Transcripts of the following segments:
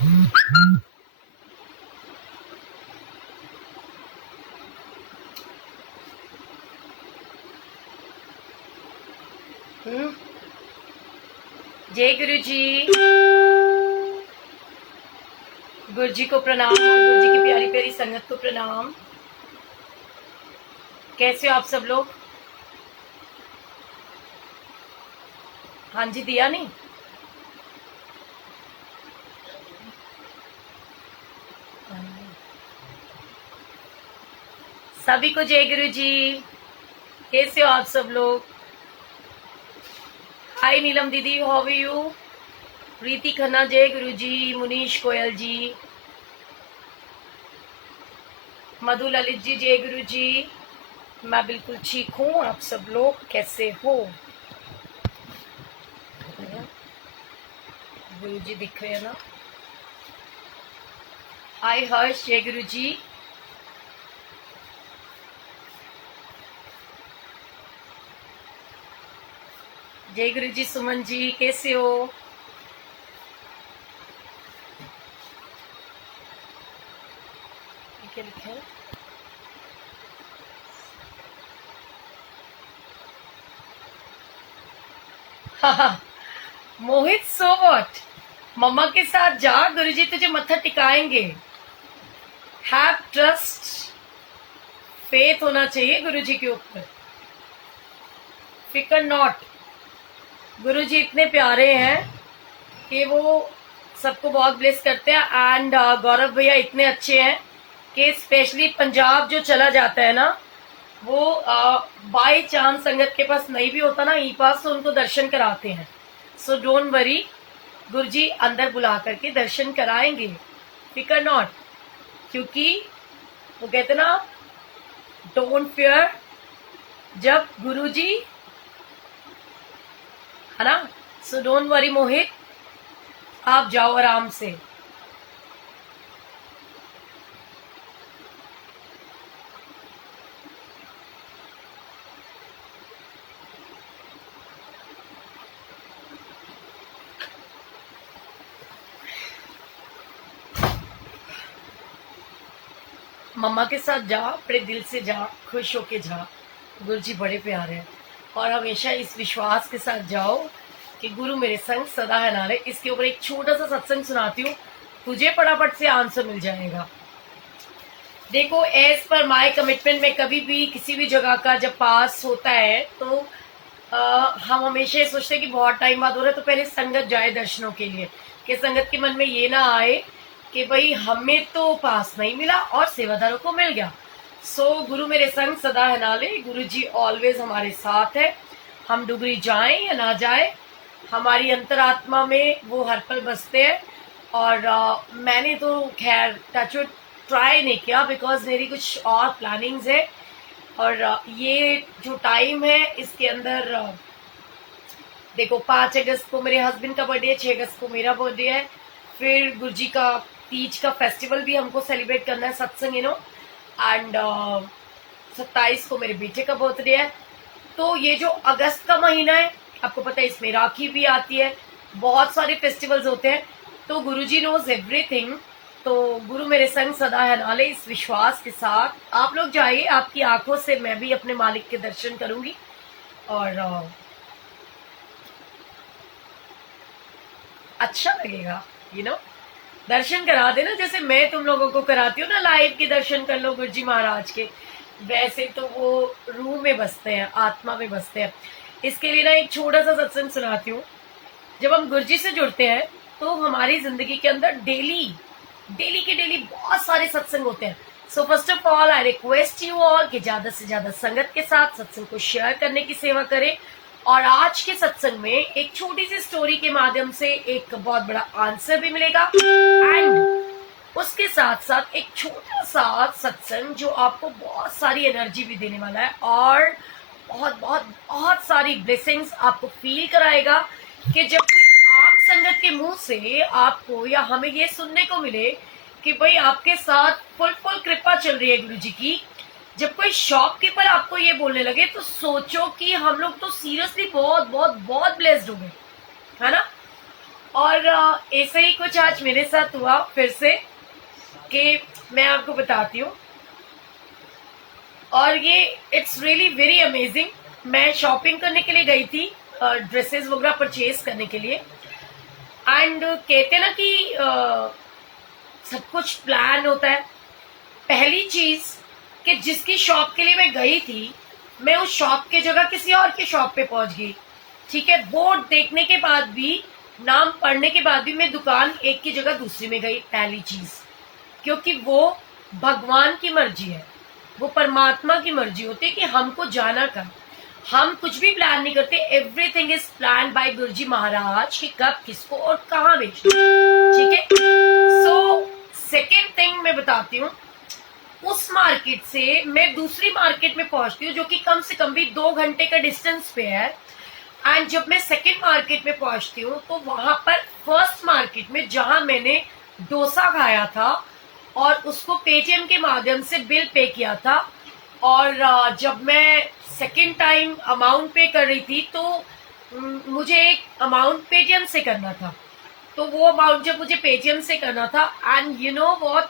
जय गुरु जी। गुरु जी को प्रणाम और गुरु जी की प्यारी प्यारी संगत को प्रणाम। कैसे हो आप सब लोग? हाँ जी, दिया नहीं? सभी को जय गुरु जी। कैसे हो आप सब लोग? हाय नीलम दीदी, हाउ आर यू? प्रीति खन्ना जय गुरु जी। मुनीश गोयल जी, मधु ललित जी जय गुरु जी। मैं बिल्कुल ठीक हूँ, आप सब लोग कैसे हो? गुरु जी दिख रहे हैं ना? हाय हर्ष जय गुरु जी। जय गुरु जी। सुमन जी कैसे हो? क्या लिखा है? मोहित सो व्हाट, मम्मा के साथ जा, गुरुजी तुझे मत्था टिकाएंगे। हैव ट्रस्ट, फेथ होना चाहिए गुरुजी के ऊपर। फिकर नॉट। गुरुजी इतने प्यारे हैं कि वो सबको बहुत ब्लेस करते हैं। एंड गौरव भैया इतने अच्छे हैं कि स्पेशली पंजाब जो चला जाता है ना, वो बाय चांस संगत के पास नहीं भी होता ना ई पास, तो उनको दर्शन कराते हैं। सो डोंट वरी, गुरुजी अंदर बुला करके दर्शन कराएंगे। फिकर नॉट, क्योंकि वो कहते ना डोंट फियर, जब गुरुजी है ना। सो डोंट वरी मोहित, आप जाओ आराम से। मम्मा के साथ जा, अपने दिल से जा, खुश होके जा। गुरुजी बड़े प्यारे हैं और हमेशा इस विश्वास के साथ जाओ कि गुरु मेरे संग सदा है नाले। इसके ऊपर एक छोटा सा सत्संग सुनाती हूँ, तुझे फटाफट से आंसर मिल जाएगा। देखो, एज पर माय कमिटमेंट में कभी भी किसी भी जगह का जब पास होता है तो हम हमेशा ये सोचते हैं कि बहुत टाइम बाद हो रहा है तो पहले संगत जाए दर्शनों के लिए, कि संगत के मन में ये ना आए कि भाई हमें तो पास नहीं मिला और सेवादारों को मिल गया। सो गुरु मेरे संग सदा है नाले, गुरु जी ऑलवेज हमारे साथ है। हम डुगरी जाएं या ना जाए, हमारी अंतरात्मा में वो हर पल बसते हैं। और मैंने तो खैर टचवुड ट्राई नहीं किया, बिकॉज मेरी कुछ और प्लानिंग्स है। और ये जो टाइम है इसके अंदर देखो, 5 अगस्त को मेरे हस्बैंड का बर्थडे है, 6 अगस्त को मेरा बर्थडे है, फिर गुरुजी का तीज का फेस्टिवल भी हमको सेलिब्रेट करना है, सत्संग एंड 27 को मेरे बेटे का बर्थडे है। तो ये जो अगस्त का महीना है, आपको पता है इसमें राखी भी आती है, बहुत सारे फेस्टिवल्स होते हैं। तो गुरुजी नोज एवरीथिंग। तो गुरु मेरे संग सदा है नाले, इस विश्वास के साथ आप लोग जाइए। आपकी आंखों से मैं भी अपने मालिक के दर्शन करूंगी और अच्छा लगेगा। दर्शन करा देना, जैसे मैं तुम लोगों को कराती हूँ ना, लाइव के दर्शन कर लो गुरुजी महाराज के, वैसे तो वो रूह में बसते हैं, आत्मा में बसते हैं। इसके लिए ना एक छोटा सा सत्संग सुनाती हूँ। जब हम गुरुजी से जुड़ते हैं तो हमारी जिंदगी के अंदर डेली के डेली बहुत सारे सत्संग होते हैं। So first of all I request you all कि ज्यादा से ज्यादा संगत के साथ सत्संग को शेयर करने की सेवा करें। और आज के सत्संग में एक छोटी सी स्टोरी के माध्यम से एक बहुत बड़ा आंसर भी मिलेगा, एंड उसके साथ साथ एक छोटा सा सत्संग जो आपको बहुत सारी एनर्जी भी देने वाला है और बहुत बहुत बहुत सारी ब्लेसिंग्स आपको फील कराएगा। कि जब आम संगत के मुंह से आपको या हमें ये सुनने को मिले कि भाई आपके साथ फुल कृपा चल रही है गुरु जी की, जब कोई शॉपकीपर आपको ये बोलने लगे तो सोचो कि हम लोग तो सीरियसली बहुत बहुत बहुत ब्लेस्ड हो गए, है ना। और ऐसे ही कुछ आज मेरे साथ हुआ फिर से, कि मैं आपको बताती हूँ। और ये इट्स रियली वेरी अमेजिंग। मैं शॉपिंग करने के लिए गई थी, ड्रेसेस वगैरह परचेज करने के लिए। एंड कहते हैं ना कि सब कुछ प्लान होता है। पहली चीज कि जिसकी शॉप के लिए मैं गई थी, मैं उस शॉप की जगह किसी और की शॉप पे पहुंच गई। ठीक है, बोर्ड देखने के बाद भी, नाम पढ़ने के बाद भी मैं दुकान एक की जगह दूसरी में गई। पहली चीज, क्योंकि वो भगवान की मर्जी है, वो परमात्मा की मर्जी होती है कि हमको जाना कब। हम कुछ भी प्लान नहीं करते, एवरीथिंग इज प्लान बाय गुरुजी महाराज कि कब किसको और कहाँ बेचना। ठीक है, सो सेकेंड थिंग मैं बताती हूँ। उस मार्केट से मैं दूसरी मार्केट में पहुंचती हूँ, जो कि कम से कम भी 2 घंटे का डिस्टेंस पे है। एंड जब मैं सेकेंड मार्केट में पहुंचती हूँ, तो वहां पर फर्स्ट मार्केट में जहां मैंने डोसा खाया था और उसको पेटीएम के माध्यम से बिल पे किया था, और जब मैं सेकेंड टाइम अमाउंट पे कर रही थी, तो मुझे एक अमाउंट पेटीएम से करना था। तो वो अमाउंट जब मुझे पेटीएम से करना था, एंड यू नो व्हाट,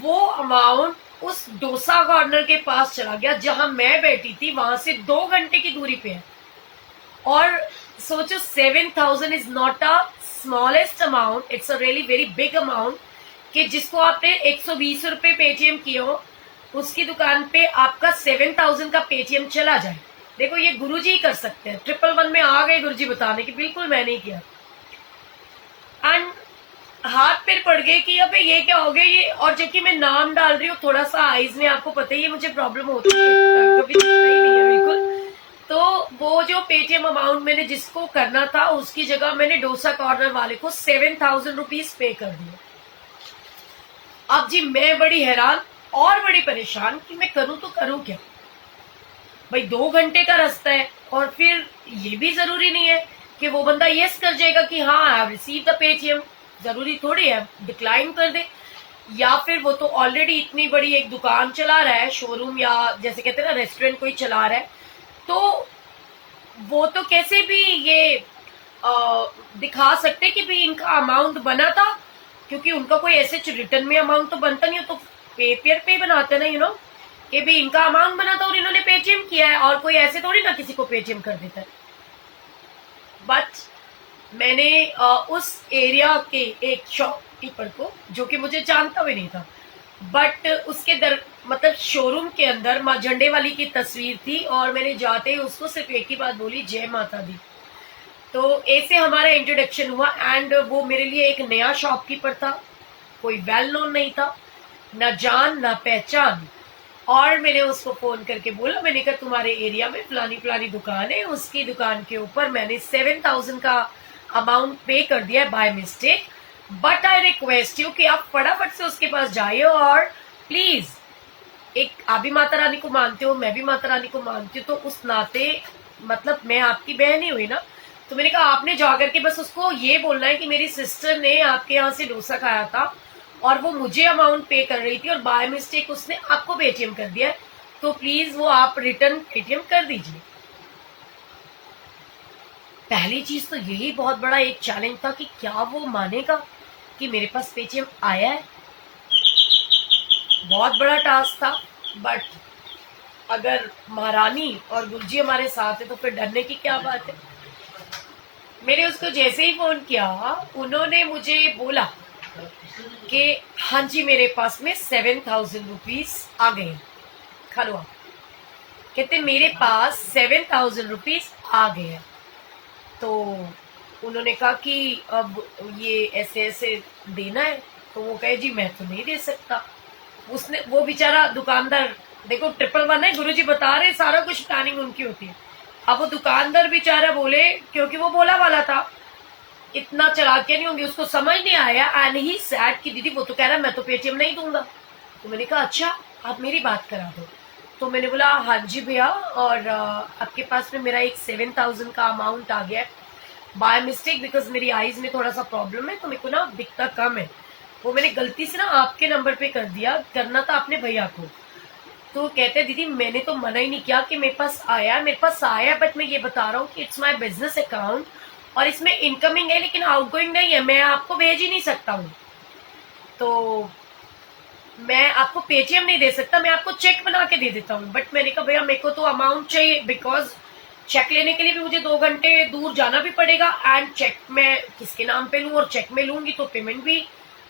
वो अमाउंट उस डोसा कॉर्नर के पास चला गया जहां मैं बैठी थी, वहां से 2 घंटे की दूरी पे है। और सोचो, 7,000 is not a smallest amount, it's a really very big amount. कि जिसको आपने 120 रुपए पेटीएम किए हो, उसकी दुकान पे आपका 7,000 का पेटीएम चला जाए। देखो, ये गुरुजी ही कर सकते हैं। 111 में आ गए गुरुजी बताने की, बिल्कुल मैं नहीं किया। एंड हाथ पैर पड़ गए कि अबे ये क्या हो गया ये। और जबकि मैं नाम डाल रही हूँ, थोड़ा सा आईज में आपको पता ही है मुझे प्रॉब्लम होती है, कभी दिखता ही नहीं है बिल्कुल। तो वो जो पेटीएम अमाउंट मैंने जिसको करना था, उसकी जगह मैंने डोसा कॉर्नर वाले को 7,000 रुपीज पे कर दिए। अब जी मैं बड़ी हैरान और बड़ी परेशान कि मैं करूं तो करूं क्या। भाई 2 घंटे का रास्ता है, और फिर ये भी जरूरी नहीं है कि वो बंदा यस कर जाएगा कि हाँ I have receive the Paytm. जरूरी थोड़ी है डिक्लाइन कर दे। या फिर वो तो ऑलरेडी इतनी बड़ी एक दुकान चला रहा है, शोरूम या जैसे कहते हैं ना रेस्टोरेंट कोई चला रहा है, तो वो तो कैसे भी ये दिखा सकते कि भी इनका अमाउंट बना था। क्योंकि उनका कोई ऐसे रिटर्न में अमाउंट तो बनता नहीं हो, तो पेपर पे बनाते ना, यू नो, कि भी इनका अमाउंट बना था और इन्होंने पेटीएम किया है। और कोई ऐसे थोड़ी ना किसी को पेटीएम कर देता है। बट मैंने उस एरिया के एक शॉपकीपर को, जो कि मुझे जानता भी नहीं था, बट उसके मतलब शोरूम के अंदर माँ झंडे वाली की तस्वीर थी, और मैंने जाते ही उसको सिर्फ एक ही बात बोली, जय माता दी। तो ऐसे हमारा इंट्रोडक्शन हुआ। एंड वो मेरे लिए एक नया शॉपकीपर था, कोई वेल नोन नहीं था, ना जान ना पहचान। और मैंने उसको फोन करके बोला, मैंने कहा तुम्हारे एरिया में फलानी फलानी दुकान है, उसकी दुकान के ऊपर मैंने 7,000 का अमाउंट पे कर दिया है by mistake, but I request you कि आप फटाफट से उसके पास जाइए, और प्लीज, एक आप भी माता रानी को मानते हो, मैं भी माता रानी को मानती हूँ, तो उस नाते मतलब मैं आपकी बहन ही हुई ना। तो मैंने कहा आपने जाकर के बस उसको ये बोलना है कि मेरी सिस्टर ने आपके यहाँ से डोसा खाया था, और वो मुझे अमाउंट पे कर रही थी, और बाय मिस्टेक उसने आपको पेटीएम कर दिया है, तो प्लीज वो आप रिटर्न पेटीएम कर दीजिए। पहली चीज तो यही बहुत बड़ा एक चैलेंज था कि क्या वो मानेगा कि मेरे पास पेटीएम आया है। बहुत बड़ा टास्क था। बट अगर महारानी और गुरुजी हमारे साथ है, तो फिर डरने की क्या बात है। मैंने उसको जैसे ही फोन किया, उन्होंने मुझे बोला कि हाँ जी मेरे पास में 7,000 रुपीज आ गए। खा लो आप। कहते मेरे पास 7,000 रुपीज आ गए हैं। तो उन्होंने कहा कि अब ये ऐसे ऐसे देना है। तो वो कहे जी मैं तो नहीं दे सकता। उसने, वो बेचारा दुकानदार, देखो 111 है, गुरुजी बता रहे सारा कुछ प्लानिंग उनकी होती है। अब वो दुकानदार बेचारा बोले, क्योंकि वो बोला वाला था, इतना चलाकियां नहीं होंगी, उसको समझ नहीं आया। एंड ही सैड की दीदी वो तो कह रहा मैं तो पेटीएम नहीं दूंगा। तो मैंने कहा अच्छा आप मेरी बात करा दो। तो मैंने बोला हाँ जी भैया, और आपके पास में मेरा एक 7,000 का अमाउंट आ गया है बाय मिस्टेक, बिकॉज मेरी आईज में थोड़ा सा प्रॉब्लम है, तो मेरे को ना दिखता कम है। वो मैंने गलती से ना आपके नंबर पे कर दिया, करना था अपने भैया को। तो कहते हैं दीदी मैंने तो मना ही नहीं किया कि मेरे पास आया, मेरे पास आया, बट मैं ये बता रहा हूँ कि इट्स माय बिजनेस अकाउंट, और इसमें इनकमिंग है लेकिन आउटगोइंग नहीं है, मैं आपको भेज ही नहीं सकता हूँ, तो मैं आपको पेटीएम नहीं दे सकता, मैं आपको चेक बना के दे देता हूँ। बट मैंने कहा भैया मेरे को तो अमाउंट चाहिए, बिकॉज चेक लेने के लिए भी मुझे 2 घंटे दूर जाना भी पड़ेगा, एंड चेक मैं किसके नाम पे लूँ, और चेक में लूंगी तो पेमेंट भी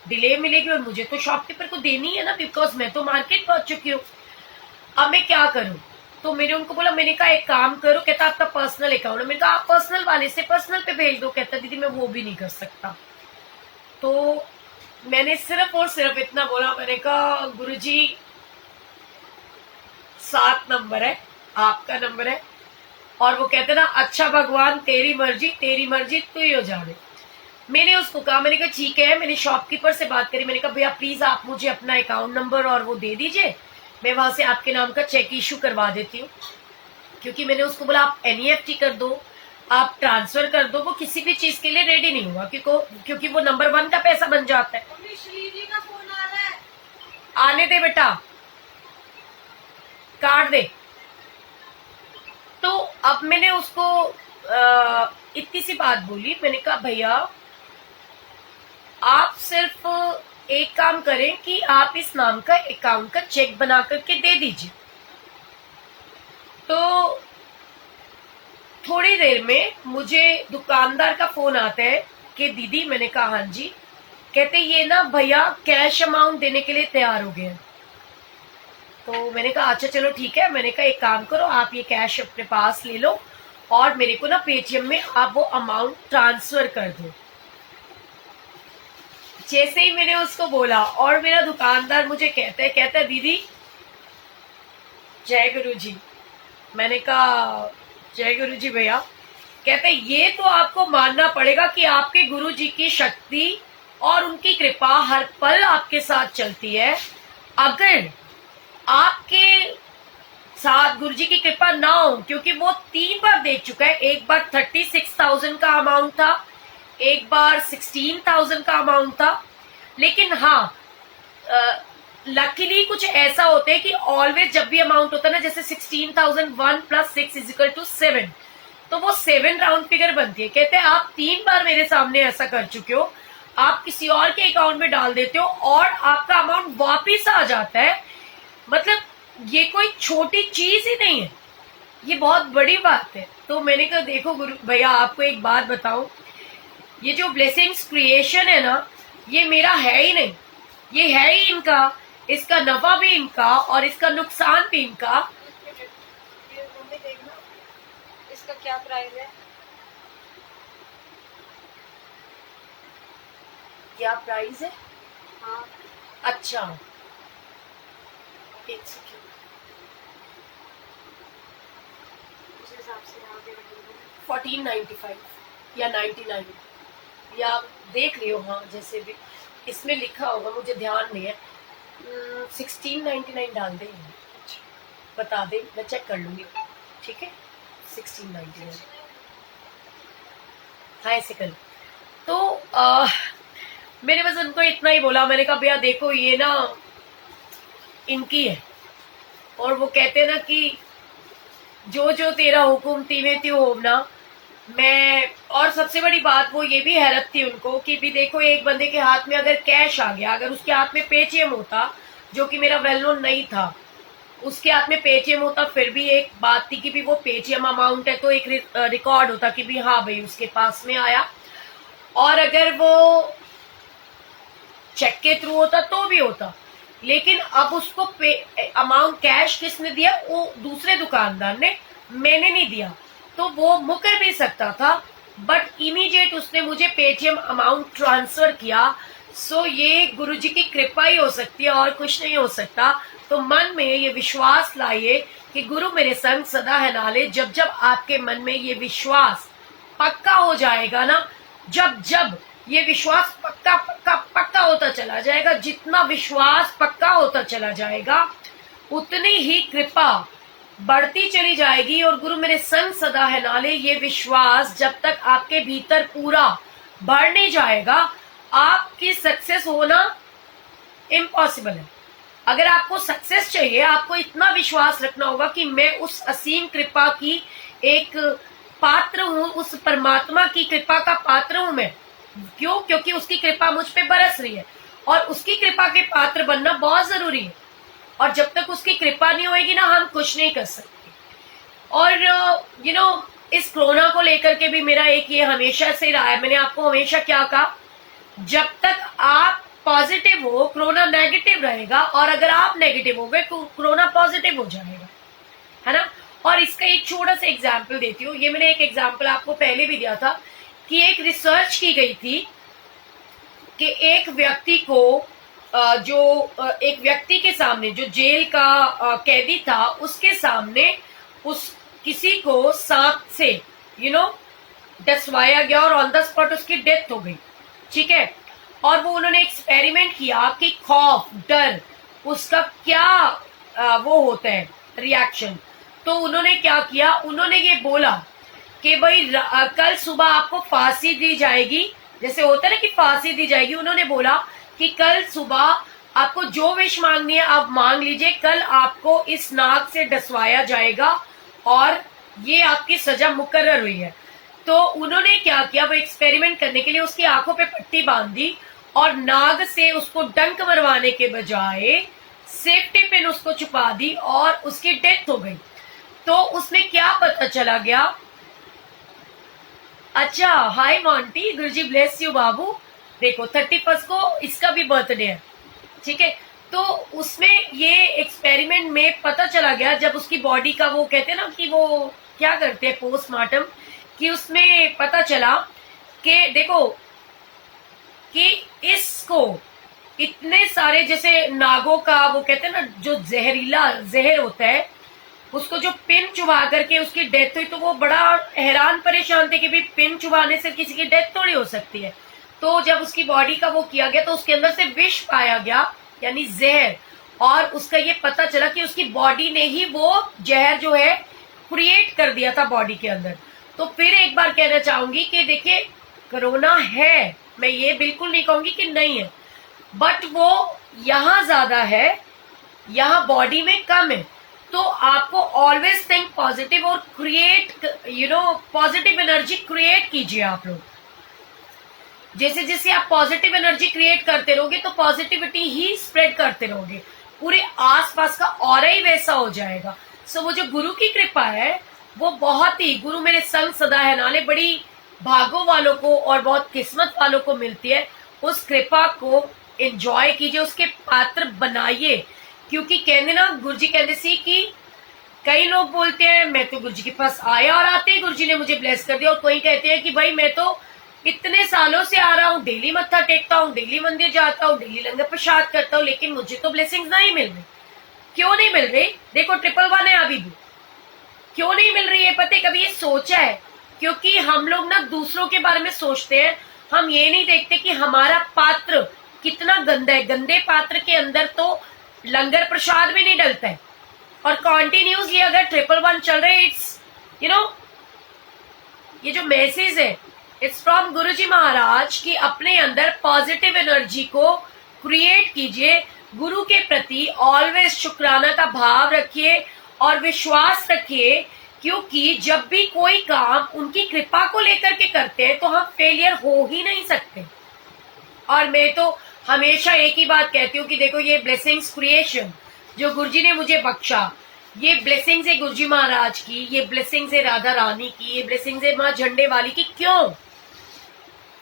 डिले मिलेगी, और मुझे तो शॉपकीपर को देनी है ना, बिकॉज मैं तो मार्केट पहुंच चुकी हूँ। अब मैं क्या करूँ? तो मैंने उनको बोला, मैंने कहा एक काम करो, कहता आपका पर्सनल अकाउंट है, मैंने कहा आप पर्सनल वाले से पर्सनल पे भेज दो, कहता दीदी मैं वो भी नहीं कर सकता। तो मैंने सिर्फ और सिर्फ इतना बोला, मैंने कहा गुरुजी 7 नंबर है, आपका नंबर है, और वो कहते ना अच्छा भगवान तेरी मर्जी तू ही हो जाने। मैंने उसको कहा, मैंने कहा ठीक है, मैंने शॉपकीपर से बात करी, मैंने कहा भैया प्लीज आप मुझे अपना अकाउंट नंबर और वो दे दीजिए, मैं वहां से आपके नाम का चेक इशू करवा देती हूँ। क्योंकि मैंने उसको बोला आप एनईएफटी कर दो, आप ट्रांसफर कर दो, वो किसी भी चीज के लिए रेडी नहीं हुआ, क्योंकि वो नंबर 1 का पैसा बन जाता है। श्रीजी का फोन आ रहा है, आने दे बेटा, काट दे। तो अब मैंने उसको इतनी सी बात बोली, मैंने कहा भैया आप सिर्फ एक काम करें कि आप इस नाम का अकाउंट का चेक बना करके दे दीजिए। तो थोड़ी देर में मुझे दुकानदार का फोन आता है कि दीदी, मैंने कहा हाँ जी, कहते ये ना भैया कैश अमाउंट देने के लिए तैयार हो गए। तो मैंने कहा अच्छा चलो ठीक है, मैंने कहा एक काम करो आप ये कैश अपने पास ले लो और मेरे को ना पेटीएम में आप वो अमाउंट ट्रांसफर कर दो। जैसे ही मैंने उसको बोला और मेरा दुकानदार मुझे कहता है दीदी जय गुरु जी। मैंने कहा जय गुरु जी भैया। कहते ये तो आपको मानना पड़ेगा कि आपके गुरु जी की शक्ति और उनकी कृपा हर पल आपके साथ चलती है। अगर आपके साथ गुरु जी की कृपा ना हो, क्योंकि वो 3 बार देख चुका है, एक बार 36,000 का अमाउंट था, एक बार 16,000 का अमाउंट था। लेकिन हाँ लकीली कुछ ऐसा होता है कि ऑलवेज जब भी अमाउंट होता है ना, जैसे 16,001 + 6 = 7, तो वो 7 राउंड फिगर बनती है। कहते हैं आप 3 बार मेरे सामने ऐसा कर चुके हो, आप किसी और के अकाउंट में डाल देते हो और आपका अमाउंट वापिस आ जाता है। मतलब ये कोई छोटी चीज ही नहीं है, ये बहुत बड़ी बात है। तो मैंने कहा देखो गुरु भैया आपको एक बात बताऊं, ये जो ब्लेसिंग्स क्रिएशन है ना, ये मेरा है ही नहीं, ये है ही इनका, इसका नफा भी इनका और इसका नुकसान भी इनका। ये मम्मी देखना इसका क्या प्राइस है। क्या प्राइस है? हाँ अच्छा एक सेकंड, उस हिसाब से यहाँ पे रखेंगे। 1495 या 99 या देख लियो, हाँ जैसे भी इसमें लिखा होगा, मुझे ध्यान नहीं है। 1699 डाल दे, बता दे, मैं चेक कर लूंगी, ठीक है 1699, हाँ ऐसे कर। तो मैंने बस उनको इतना ही बोला, मैंने कहा भैया देखो ये ना इनकी है, और वो कहते ना कि जो जो तेरा हुकुम तीवे त्यों होना। मैं और सबसे बड़ी बात वो ये भी हैरत थी उनको कि भी देखो एक बंदे के हाथ में अगर कैश आ गया, अगर उसके हाथ में पेटीएम होता, जो कि मेरा वेल नोन नहीं था, उसके हाथ में पेटीएम होता, फिर भी एक बात थी कि भी वो पेटीएम अमाउंट है तो एक रिकॉर्ड होता कि भी हाँ भाई उसके पास में आया। और अगर वो चेक के थ्रू होता तो भी होता, लेकिन अब उसको अमाउंट कैश किसने दिया? वो दूसरे दुकानदार ने, मैंने नहीं दिया। तो वो मुकर भी सकता था, बट इमीडिएट उसने मुझे पेटीएम अमाउंट ट्रांसफर किया। सो ये गुरुजी की कृपा ही हो सकती है और कुछ नहीं हो सकता। तो मन में ये विश्वास लाइए कि गुरु मेरे संग सदा है नाले। जब जब आपके मन में ये विश्वास पक्का हो जाएगा ना, जब जब ये विश्वास पक्का पक्का पक्का होता चला जाएगा, जितना विश्वास पक्का होता चला जाएगा उतनी ही कृपा बढ़ती चली जाएगी। और गुरु मेरे संग सदा है नाले, ये विश्वास जब तक आपके भीतर पूरा बढ़ नहीं जाएगा, आपकी सक्सेस होना इम्पॉसिबल है। अगर आपको सक्सेस चाहिए, आपको इतना विश्वास रखना होगा कि मैं उस असीम कृपा की एक पात्र हूं, उस परमात्मा की कृपा का पात्र हूं मैं। क्यों? क्योंकि उसकी कृपा मुझ पे बरस रही है और उसकी कृपा के पात्र बनना बहुत जरूरी है। और जब तक उसकी कृपा नहीं होगी ना, हम कुछ नहीं कर सकते। और इस कोरोना को लेकर के भी मेरा एक ये हमेशा से रहा है, मैंने आपको हमेशा क्या कहा, जब तक आप पॉजिटिव हो कोरोना नेगेटिव रहेगा, और अगर आप नेगेटिव हो गए तो कोरोना पॉजिटिव हो जाएगा, है ना। और इसका एक छोटा सा एग्जाम्पल देती हूँ। ये मैंने एक एग्जाम्पल आपको पहले भी दिया था कि एक रिसर्च की गई थी कि एक व्यक्ति को एक व्यक्ति के सामने, जो जेल का कैदी था, उसके सामने उस किसी को सांप से डसवाया गया और ऑन द स्पॉट उसकी डेथ हो गई। ठीक है। और वो उन्होंने एक्सपेरिमेंट किया कि खौफ, डर, उसका क्या वो होता है रिएक्शन। तो उन्होंने क्या किया, उन्होंने ये बोला कि भाई कल सुबह आपको फांसी दी जाएगी, जैसे होता है ना कि फांसी दी जाएगी। उन्होंने बोला कि कल सुबह आपको जो विश मांगनी है आप मांग लीजिए, कल आपको इस नाग से डसवाया जाएगा और ये आपकी सजा मुकर्रर हुई है। तो उन्होंने क्या किया, वो एक्सपेरिमेंट करने के लिए उसकी आंखों पे पट्टी बांध दी और नाग से उसको डंक मरवाने के बजाय सेफ्टी पिन उसको छुपा दी और उसकी डेथ हो गई। तो उसमें क्या पता चला गया। अच्छा, हाय मॉन्टी, गुरुजी ब्लेस यू बाबू। देखो 31 को इसका भी बर्थडे है। ठीक है। तो उसमें ये एक्सपेरिमेंट में पता चला गया, जब उसकी बॉडी का वो कहते हैं ना कि वो क्या करते हैं पोस्टमार्टम, कि उसमें पता चला कि देखो कि इसको इतने सारे, जैसे नागों का वो कहते हैं ना जो जहरीला जहर होता है, उसको जो पिन चुबा करके उसकी डेथ हुई, तो वो बड़ा हैरान परेशान थे कि भी पिन चुबाने से किसी की डेथ थोड़ी हो सकती है। तो जब उसकी बॉडी का वो किया गया तो उसके अंदर से विष पाया गया, यानी जहर। और उसका ये पता चला कि उसकी बॉडी ने ही वो जहर जो है क्रिएट कर दिया था बॉडी के अंदर। तो फिर एक बार कहना चाहूंगी कि देखिए कोरोना है, मैं ये बिल्कुल नहीं कहूंगी कि नहीं है, बट वो यहाँ ज्यादा है, यहाँ बॉडी में कम है। तो आपको ऑलवेज थिंक पॉजिटिव और क्रिएट पॉजिटिव एनर्जी क्रिएट कीजिए आप लोग। जैसे जैसे आप पॉजिटिव एनर्जी क्रिएट करते रहोगे तो पॉजिटिविटी ही स्प्रेड करते रहोगे, पूरे आसपास का ऑरा ही वैसा हो जाएगा। सो वो जो गुरु की कृपा है वो बहुत ही, गुरु मेरे संग सदा है नाले, बड़ी भागों वालों को और बहुत किस्मत वालों को मिलती है। उस कृपा को एंजॉय कीजिए, उसके पात्र बनाइए। क्योंकि कहते ना, गुरुजी कहते सी कि कई लोग बोलते हैं मैं तो गुरुजी के पास आया और आते ही गुरुजी ने मुझे ब्लेस कर दिया, और कोई कहते हैं कि भाई मैं तो इतने सालों से आ रहा हूँ, डेली मत्था टेकता हूँ, डेली मंदिर जाता हूँ, डेली लंगर प्रसाद करता हूँ, लेकिन मुझे तो ब्लेसिंग्स नहीं मिल रही। क्यों नहीं मिल रही? देखो 111 है अभी भी, क्यों नहीं मिल रही है पता है? कभी ये सोचा है? क्योंकि हम लोग ना दूसरों के बारे में सोचते हैं, हम ये नहीं देखते कि हमारा पात्र कितना गंदा है। गंदे पात्र के अंदर तो लंगर प्रसाद भी नहीं डलता है, और कॉन्टिन्यूसली अगर 111 चल रहे, इट्स ये जो मैसेज है इट्स फ्रॉम गुरुजी महाराज की अपने अंदर पॉजिटिव एनर्जी को क्रिएट कीजिए। गुरु के प्रति ऑलवेज शुक्राना का भाव रखिए और विश्वास रखिए, क्योंकि जब भी कोई काम उनकी कृपा को लेकर के करते हैं तो हम फेलियर हो ही नहीं सकते। और मैं तो हमेशा एक ही बात कहती हूँ कि देखो ये ब्लेसिंग्स क्रिएशन जो गुरुजी ने मुझे बख्शा, ये ब्लेसिंग्स है गुरुजी महाराज की, ये ब्लेसिंग्स है राधा रानी की, ये ब्लेसिंग्स है माँ झंडे वाली की। क्यों?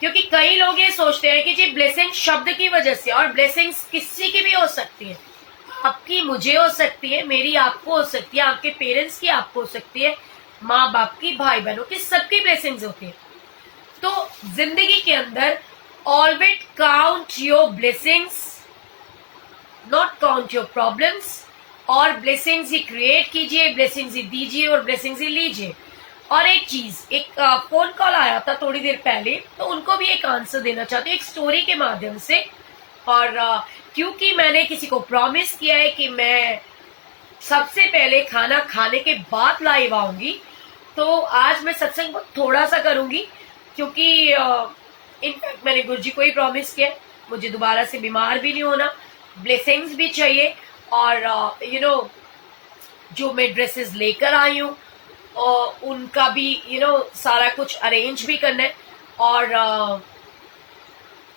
क्योंकि कई लोग ये सोचते हैं कि जी ब्लेसिंग शब्द की वजह से, और ब्लेसिंग्स किसी की भी हो सकती है, आपकी मुझे हो सकती है, मेरी आपको हो सकती है, आपके पेरेंट्स की आपको हो सकती है, माँ बाप की, भाई बहनों की, सबकी ब्लेसिंग्स होती है। तो जिंदगी के अंदर always count your blessings, not count your problems. और ब्लेसिंग्स ही क्रिएट कीजिए, ब्लेसिंग्स ही दीजिए और ब्लेसिंग्स ही लीजिए। और एक चीज, एक फोन कॉल आया था थोड़ी देर पहले, तो उनको भी एक आंसर देना चाहती हूँ एक स्टोरी के माध्यम से। और क्योंकि मैंने किसी को प्रॉमिस किया है कि मैं सबसे पहले खाना खाने के बाद लाइव आऊंगी, तो आज मैं सत्संग थोड़ा सा करूंगी, क्योंकि इनफैक्ट मैंने गुरुजी को ही प्रॉमिस किया मुझे दोबारा से बीमार भी नहीं होना, ब्लेसिंग्स भी चाहिए। और जो मैं ड्रेसेस लेकर आई हूँ और उनका भी सारा कुछ अरेंज भी करना है और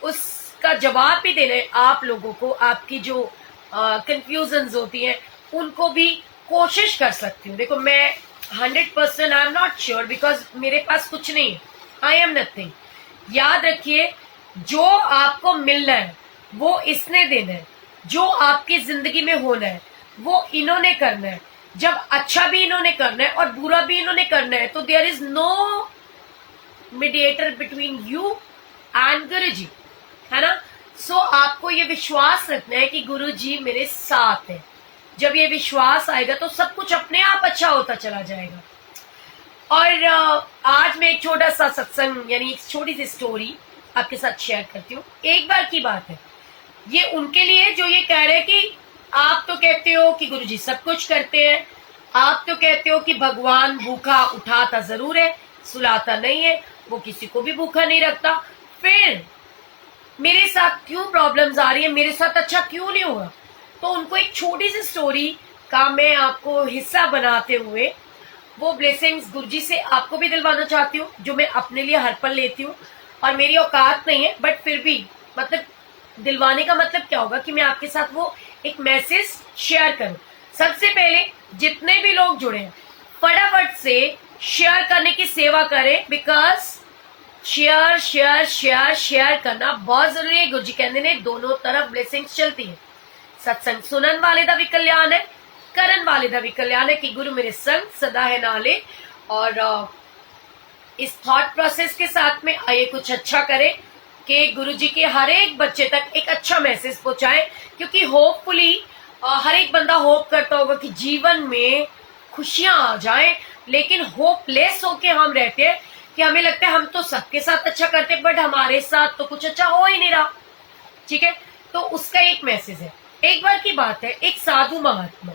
उसका जवाब भी देना है आप लोगों को। आपकी जो कंफ्यूजन्स होती हैं उनको भी कोशिश कर सकती हूँ। देखो मैं 100% I am not sure because मेरे पास कुछ नहीं है, आई एम नथिंग। याद रखिए जो आपको मिलना है वो इसने देना है, जो आपकी जिंदगी में होना है वो इन्होंने करना है। जब अच्छा भी इन्होंने करना है और बुरा भी इन्होंने करना है तो there is no mediator between you and Guru ji, है ना। सो आपको ये विश्वास रखना है कि गुरु जी मेरे साथ है। जब ये विश्वास आएगा तो सब कुछ अपने आप अच्छा होता चला जाएगा। और आज मैं एक छोटा सा सत्संग यानी एक छोटी सी स्टोरी आपके साथ शेयर करती हूँ। एक बार की बात है, ये उनके लिए जो ये कह रहे हैं कि आप तो कहते हो कि गुरुजी सब कुछ करते हैं, आप तो कहते हो कि भगवान भूखा उठाता जरूर है, सुलाता नहीं है, वो किसी को भी भूखा नहीं रखता, फिर मेरे साथ क्यों प्रॉब्लम्स आ रही है, मेरे साथ अच्छा क्यों नहीं हुआ। तो उनको एक छोटी सी स्टोरी का मैं आपको हिस्सा बनाते हुए वो ब्लेसिंग्स गुरुजी से आपको भी दिलवाना चाहती हूँ, जो मैं अपने लिए हर पल लेती हूँ और मेरी औकात नहीं है, बट फिर भी मतलब दिलवाने का मतलब क्या होगा कि मैं आपके साथ वो एक मैसेज शेयर करूं। सबसे पहले जितने भी लोग जुड़े हैं फटाफट से शेयर करने की सेवा करें, because share share share share करना बहुत जरूरी है। गुरुजी कहते ने दोनों तरफ ब्लेसिंग्स चलती है। सत्संग सुनन वाले दा भी कल्याण है, करन वाले दा भी कल्याण है कि गुरु मेरे संग सदा है नाले। और इस थॉट प्रोसेस के साथ में आइए कुछ अच्छा करें कि गुरुजी के हर एक बच्चे तक एक अच्छा मैसेज पहुंचाए, क्योंकि होपफुली हर एक बंदा होप करता होगा कि जीवन में खुशियां आ जाएं, लेकिन होपलेस होके हम रहते हैं कि हमें लगता है हम तो सबके साथ अच्छा करते हैं बट हमारे साथ तो कुछ अच्छा हो ही नहीं रहा। ठीक है, तो उसका एक मैसेज है। एक बार की बात है, एक साधु महात्मा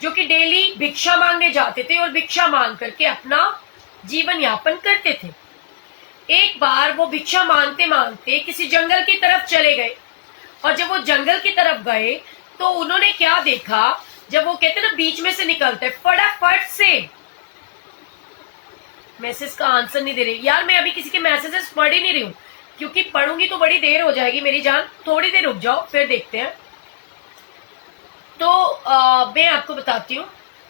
जो कि डेली भिक्षा मांगने जाते थे और भिक्षा मांग करके अपना जीवन यापन करते थे। एक बार वो भिक्षा मांगते मांगते किसी जंगल की तरफ चले गए, और जब वो जंगल की तरफ गए तो उन्होंने क्या देखा, जब वो कहते ना बीच में से निकलते फटाफट से मैसेज का आंसर नहीं दे रही यार, मैं अभी किसी के मैसेजेस पढ़ ही नहीं रही हूँ, क्योंकि पढ़ूंगी तो बड़ी देर हो जाएगी मेरी जान, थोड़ी देर रुक जाओ फिर देखते हैं। तो मैं आपको बताती हूँ,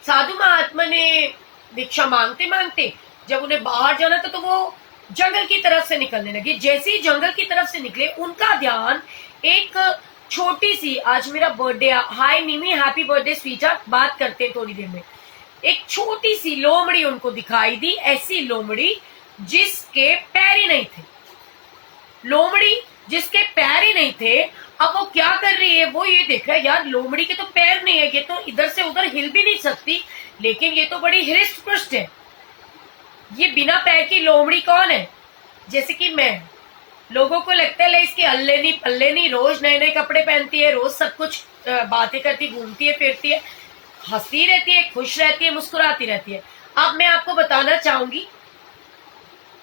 साधु महात्मा ने भिक्षा मांगते मांगते जब उन्हें बाहर जाना था तो वो जंगल की तरफ से निकलने लगे। जैसे ही जंगल की तरफ से निकले उनका ध्यान एक छोटी सी, आज मेरा बर्थडे, हाय मिमी हैप्पी बर्थडे स्वीटा, बात करते हैं थोड़ी देर में। एक छोटी सी लोमड़ी उनको दिखाई दी, ऐसी लोमड़ी जिसके पैर ही नहीं थे। लोमड़ी जिसके पैर ही नहीं थे, अब वो क्या कर रही है, वो ये देख रहा है यार लोमड़ी के तो पैर नहीं है, ये तो इधर से उधर हिल भी नहीं सकती, लेकिन ये तो बड़ी हृष्ट पुष्ट है। ये बिना पैर की लोमड़ी कौन है, जैसे कि मैं। लोगों को लगता है इसके अल्ले नहीं पल्ले नहीं, रोज नए नए कपड़े पहनती है, रोज सब कुछ बातें करती, घूमती है फिरती है, हंसती रहती है, खुश रहती है, मुस्कुराती रहती है। अब मैं आपको बताना चाहूंगी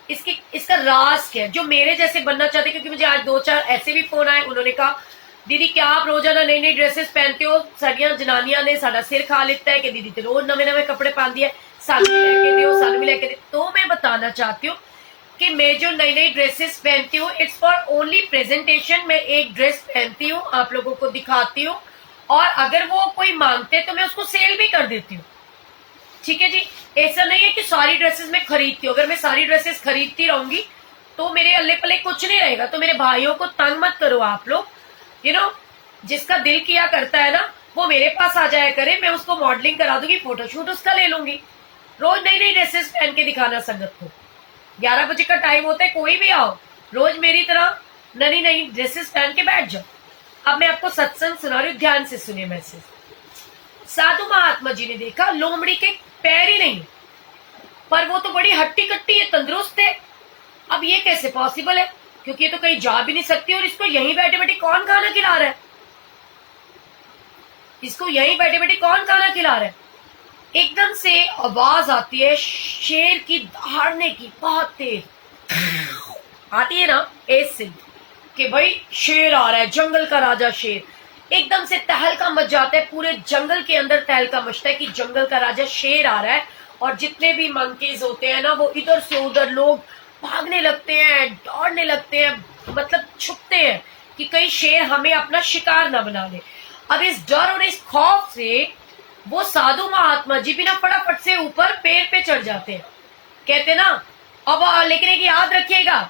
इसका राज क्या है, जो मेरे जैसे बनना चाहते, क्योंकि मुझे आज 2-4 ऐसे भी फोन आए, उन्होंने कहा दीदी क्या आप रोजाना नई नई ड्रेसेस पहनते हो, साड़ियां जनानियां ने साडा सिर खा लेता है कि दीदी तो रोज नवे नवे कपड़े पहनती है, सानू भी लेके दो, सानू भी लेके दे। तो मैं बताना चाहती हूँ कि मैं जो नई नई ड्रेसेस पहनती हूँ इट्स फॉर ओनली प्रेजेंटेशन। मैं एक ड्रेस पहनती हूँ, आप लोगों को दिखाती हूँ, और अगर वो कोई मांगते तो मैं उसको सेल भी कर देती हूँ। ठीक है जी, ऐसा नहीं है कि सारी ड्रेसेस मैं खरीदती हूँ। अगर मैं सारी ड्रेसेस खरीदती रहूंगी तो मेरे अल्ले पल्ले कुछ नहीं रहेगा। तो मेरे भाइयों को तंग मत करो आप लोग, जिसका दिल किया करता है ना वो मेरे पास आ जाया करे, मैं उसको मॉडलिंग करा दूंगी, फोटोशूट उसका ले लूंगी। रोज नई नई ड्रेसेस पहन के दिखाना संगत को। 11 बजे का टाइम होता है, कोई भी आओ, रोज मेरी तरह नई नई ड्रेसेस पहन के बैठ जाओ। अब मैं आपको सत्संग सुना रही हूँ, ध्यान से सुनिए मैसेज। साधु महात्मा जी ने देखा लोमड़ी के पैर ही नहीं, पर वो तो बड़ी हट्टी कट्टी है, तंदुरुस्त है। अब ये कैसे पॉसिबल है, क्योंकि ये तो कहीं जा भी नहीं सकती, और इसको यहीं बैठे बैठे कौन खाना खिला रहा है, इसको यहीं बैठे बैठे कौन खाना खिला रहा है। एकदम से आवाज आती है शेर की दहाड़ने की, बहुत तेज आती है ना ऐसे कि भाई शेर आ रहा है, जंगल का राजा शेर। एकदम से तहलका मच जाता है, पूरे जंगल के अंदर तहलका मचता है कि जंगल का राजा शेर आ रहा है, और जितने भी मंकीज होते हैं ना, वो इधर से उधर लोग भागने लगते हैं, दौड़ने लगते हैं, मतलब छुपते हैं कि कहीं शेर हमें अपना शिकार ना बना ले। अब इस डर और इस खौफ से वो साधु महात्मा जी भी ना फटाफट से ऊपर पेड़ पे चढ़ जाते हैं। कहते ना, अब लेकिन एक याद रखिएगा,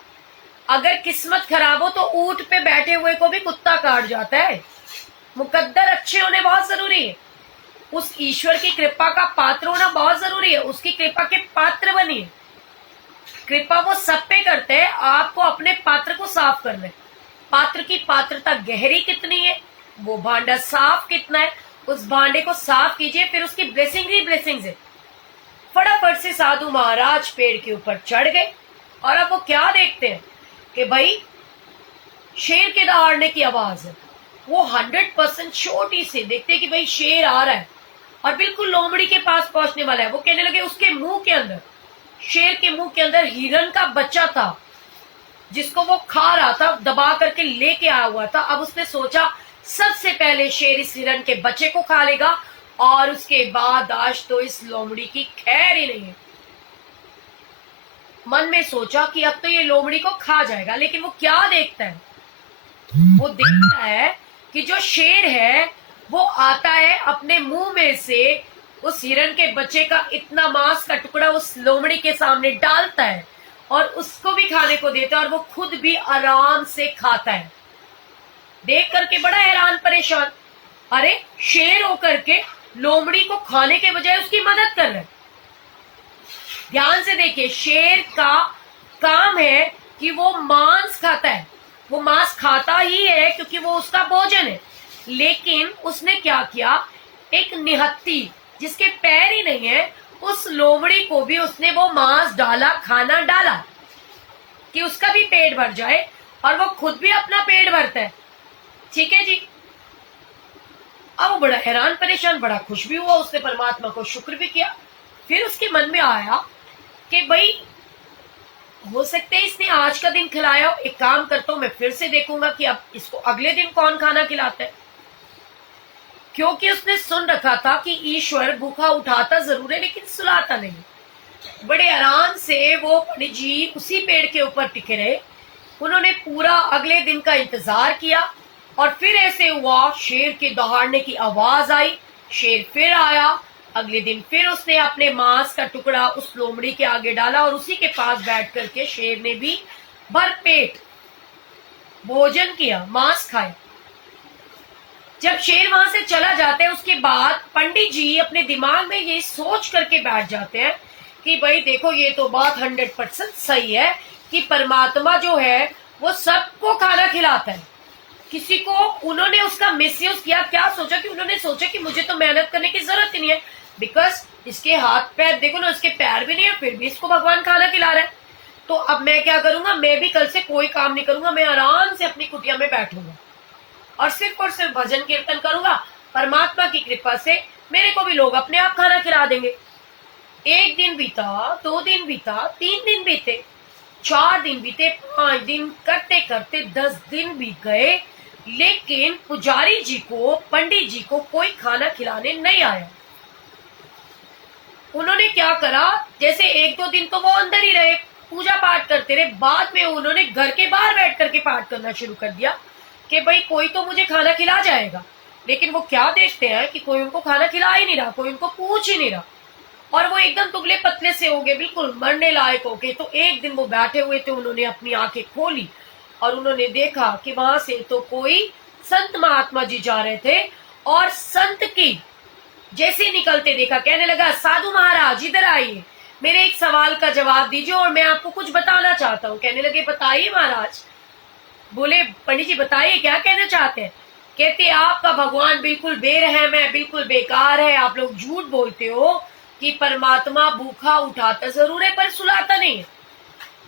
अगर किस्मत खराब हो तो ऊंट पे बैठे हुए को भी कुत्ता काट जाता है। मुकद्दर अच्छे होने बहुत जरूरी है। उस ईश्वर की कृपा का पात्र होना बहुत जरूरी है। उसकी कृपा के पात्र बनिए। कृपा वो सब पे करते हैं, आपको अपने पात्र को साफ करना है। पात्र की पात्रता गहरी कितनी है, वो भांडा साफ कितना है, उस भांडे को साफ कीजिए, फिर उसकी ब्लेसिंग ही ब्लेसिंग्स है। फटाफट से साधु महाराज पेड़ के ऊपर चढ़ गए और अब वो क्या देखते हैं कि भाई शेर के दहाड़ने की आवाज है। वो 100% छोटी से देखते हैं कि भाई शेर आ रहा है और बिल्कुल लोमड़ी के पास पहुंचने वाला है। वो कहने लगे, उसके मुंह के अंदर, शेर के मुंह के अंदर हिरन का बच्चा था जिसको वो खा रहा था, दबा करके लेके आया हुआ था। अब उसने सोचा सबसे पहले शेर इस हिरन के बच्चे को खा लेगा और उसके बाद आज तो इस लोमड़ी की खैर ही नहीं है। मन में सोचा कि अब तो ये लोमड़ी को खा जाएगा, लेकिन वो क्या देखता है, वो देखता है कि जो शेर है वो आता है अपने मुंह में से उस हिरन के बच्चे का इतना मांस का टुकड़ा उस लोमड़ी के सामने डालता है और उसको भी खाने को देता है और वो खुद भी आराम से खाता है। देख करके बड़ा हैरान परेशान, अरे शेर होकर के लोमड़ी को खाने के बजाय उसकी मदद कर रहा है। ध्यान से देखिए, शेर का काम है कि वो मांस खाता है, वो मांस खाता ही है क्योंकि वो उसका भोजन है। लेकिन उसने क्या किया, एक निहत्ती जिसके पैर ही नहीं है, उस लोमड़ी को भी उसने वो मांस डाला, खाना डाला कि उसका भी पेट भर जाए और वो खुद भी अपना पेट भरता है। ठीक है जी। अब वो बड़ा हैरान परेशान, बड़ा खुश भी हुआ, उसने परमात्मा को शुक्र भी किया। फिर उसके मन में आया कि भाई हो सकता है इसने आज का दिन खिलाया, एक काम करता हूं, मैं फिर से देखूंगा कि अब इसको अगले दिन कौन खाना खिलाता है। क्योंकि उसने सुन रखा था कि ईश्वर भूखा उठाता जरूर है लेकिन सुलाता नहीं। बड़े आराम से वो पंडित जी उसी पेड़ के ऊपर टिके रहे। उन्होंने पूरा अगले दिन का इंतजार किया और फिर ऐसे हुआ, शेर के दहाड़ने की आवाज आई, शेर फिर आया। अगले दिन फिर उसने अपने मांस का टुकड़ा उस लोमड़ी के आगे डाला और उसी के पास बैठ करके शेर ने भी भरपेट भोजन किया, मांस खाया। जब शेर वहां से चला जाता है उसके बाद पंडित जी अपने दिमाग में ये सोच करके बैठ जाते हैं कि भाई देखो, ये तो बात 100% सही है कि परमात्मा जो है वो सबको खाना खिलाता है। किसी को उन्होंने उसका मिसयूज किया, क्या सोचा कि उन्होंने सोचा कि मुझे तो मेहनत करने की जरूरत ही नहीं है, बिकॉज इसके हाथ पैर देखो ना, इसके पैर भी नहीं है, फिर भी इसको भगवान खाना खिला रहा है। तो अब मैं क्या करूंगा, मैं भी कल से कोई काम नहीं करूंगा, मैं आराम से अपनी कुटिया में बैठूंगा और सिर्फ भजन कीर्तन करूंगा। परमात्मा की कृपा से मेरे को भी लोग अपने आप खाना खिला देंगे। 1 दिन बीता, 2 दिन बीता, 3 दिन बीते, 4 दिन बीते, 5 दिन, करते करते 10 दिन बीत गए, लेकिन पुजारी जी को, पंडित जी को कोई खाना खिलाने नहीं आया। उन्होंने क्या करा, जैसे 1-2 दिन तो वो अंदर ही रहे, पूजा पाठ करते रहे। बाद में उन्होंने घर के बाहर बैठ करके पाठ करना शुरू कर दिया कि भाई कोई तो मुझे खाना खिला जाएगा। लेकिन वो क्या देखते हैं कि कोई उनको खाना खिला ही नहीं रहा, कोई उनको पूछ ही नहीं रहा और वो एकदम दुबले पतले से हो गए, बिल्कुल मरने लायक हो गए। तो एक दिन वो बैठे हुए थे, उन्होंने अपनी आंखें खोली और उन्होंने देखा कि वहां से तो कोई संत महात्मा जी जा रहे थे और संत की जैसे निकलते देखा, कहने लगा, साधु महाराज इधर आइए, मेरे एक सवाल का जवाब दीजिए और मैं आपको कुछ बताना चाहता हूँ। कहने लगे, बताइए महाराज। बोले, पंडित जी बताइए क्या कहना चाहते हैं। कहते, आपका भगवान बिल्कुल बेरहम है, बिल्कुल बेकार है, आप लोग झूठ बोलते हो कि परमात्मा भूखा उठाता जरूर है पर सुलाता नहीं है।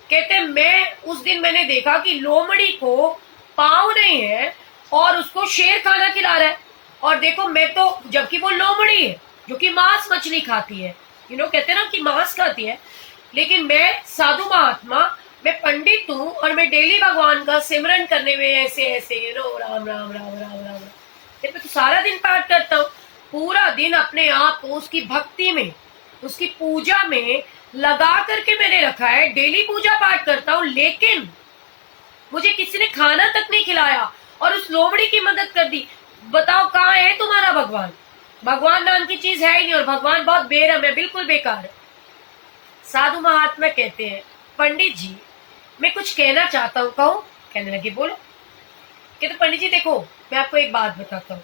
कहते, मैं उस दिन मैंने देखा कि लोमड़ी को पाँव नहीं है और उसको शेर खाना खिला रहा है, और देखो मैं तो, जबकि वो लोमड़ी है जो कि मांस मछली खाती है, कहते हैं ना कि मांस खाती है, लेकिन मैं साधु महात्मा, मैं पंडित हूँ और मैं डेली भगवान का सिमरन करने में ऐसे ऐसे राम राम राम राम राम राम, मैं तो सारा दिन पाठ करता हूँ, पूरा दिन अपने आप को उसकी भक्ति में उसकी पूजा में लगा करके मैंने रखा है, डेली पूजा पाठ करता हूं, लेकिन मुझे किसी ने खाना तक नहीं खिलाया और उस लोमड़ी की मदद कर दी। बताओ कहाँ है तुम्हारा भगवान? भगवान नाम की चीज है ही नहीं, और भगवान बहुत बेरहम है, बिल्कुल बेकार है। साधु महात्मा कहते हैं, पंडित जी मैं कुछ कहना चाहता हूँ, कहूं? कहने लगे बोलो। कहते पंडित जी देखो मैं आपको एक बात बताता हूँ,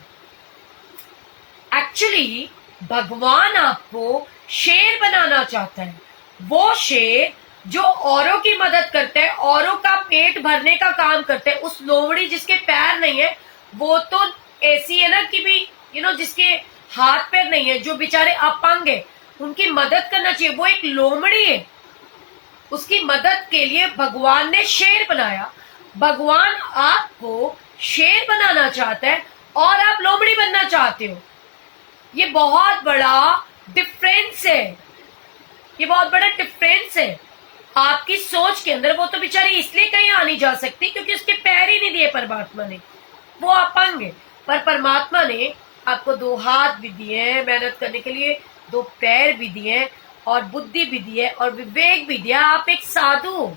एक्चुअली भगवान आपको शेर बनाना चाहता है। वो शेर जो औरों की मदद करता है, औरों का पेट भरने का काम करता है। उस लोमड़ी जिसके पैर नहीं है, वो तो ऐसी है ना कि भी जिसके हाथ पैर नहीं है, जो बेचारे अपंग है, उनकी मदद करना चाहिए। वो एक लोमड़ी है, उसकी मदद के लिए भगवान ने शेर बनाया। भगवान आपको शेर बनाना चाहता है और आप लोमड़ी बनना चाहते हो। ये बहुत बड़ा डिफरेंस है, ये बहुत बड़ा डिफरेंस है आपकी सोच के अंदर। वो तो बेचारी इसलिए कहीं आ नहीं जा सकती क्योंकि उसके पैर ही नहीं दिए परमात्मा ने, वो अपंग है। पर परमात्मा ने आपको 2 हाथ भी दिए हैं मेहनत करने के लिए, 2 पैर भी दिए हैं, और बुद्धि भी दी है, और विवेक भी दिया। आप एक साधु हो,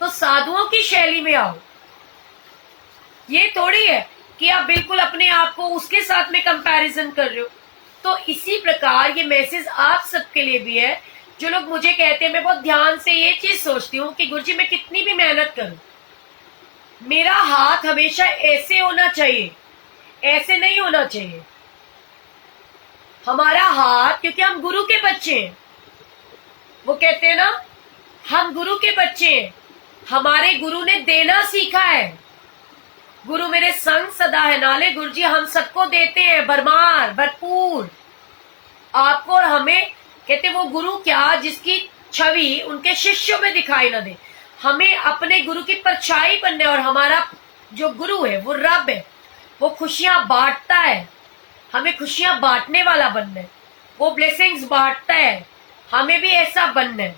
तो साधुओं की शैली में आओ। ये थोड़ी है कि आप बिल्कुल अपने आप को उसके साथ में कंपैरिजन कर रहे हो। तो इसी प्रकार ये मैसेज आप सबके लिए भी है। जो लोग मुझे कहते हैं, मैं बहुत ध्यान से ये चीज सोचती हूँ कि गुरुजी मैं कितनी भी मेहनत करूं, मेरा हाथ हमेशा ऐसे होना चाहिए, ऐसे नहीं होना चाहिए। हमारा हाथ, क्योंकि हम गुरु के बच्चे हैं, वो कहते हैं ना हम गुरु के बच्चे हैं, हमारे गुरु ने देना सीखा है। गुरु मेरे संग सदा है नाले, गुरुजी हम सबको देते हैं भरमार भरपूर, आपको और हमें। कहते वो गुरु क्या जिसकी छवि उनके शिष्यों में दिखाई ना दे। हमें अपने गुरु की परछाई बनना है, और हमारा जो गुरु है वो रब है, वो खुशियां बांटता है, हमें खुशियां बांटने वाला बनना है। वो ब्लेसिंग्स बांटता है, हमें भी ऐसा बनना है।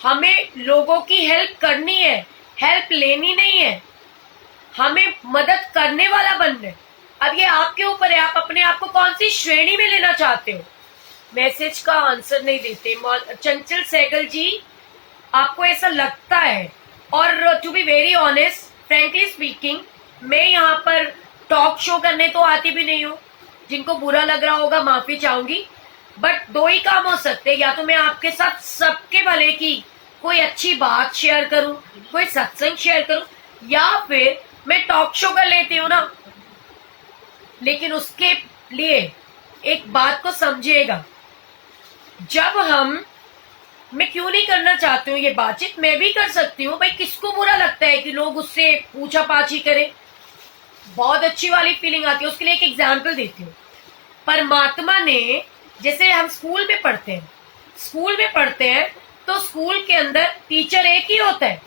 हमें लोगों की हेल्प करनी है, हेल्प लेनी नहीं है, हमें मदद करने वाला बनना है। अब ये आपके ऊपर है, आप अपने आप को कौन सी श्रेणी में लेना चाहते हो। मैसेज का आंसर नहीं देते चंचल सहगल जी, आपको ऐसा लगता है। और to be very honest, frankly speaking, मैं यहाँ पर टॉक शो करने तो आती भी नहीं हूँ। जिनको बुरा लग रहा होगा माफी चाहूंगी, बट 2 ही काम हो सकते हैं, या तो मैं आपके साथ सबके भले की कोई अच्छी बात शेयर करूं, कोई सत्संग शेयर करूं, या फिर मैं टॉक शो कर लेती हूँ ना। लेकिन उसके लिए एक बात को समझिएगा, जब मैं क्यों नहीं करना चाहती हूँ ये बातचीत, मैं भी कर सकती हूँ भाई। किसको बुरा लगता है कि लोग उससे पूछा पाछी करें, बहुत अच्छी वाली फीलिंग आती है। उसके लिए एक एग्जाम्पल देती हूँ। परमात्मा ने, जैसे हम स्कूल में पढ़ते हैं, तो स्कूल के अंदर टीचर एक ही होता है,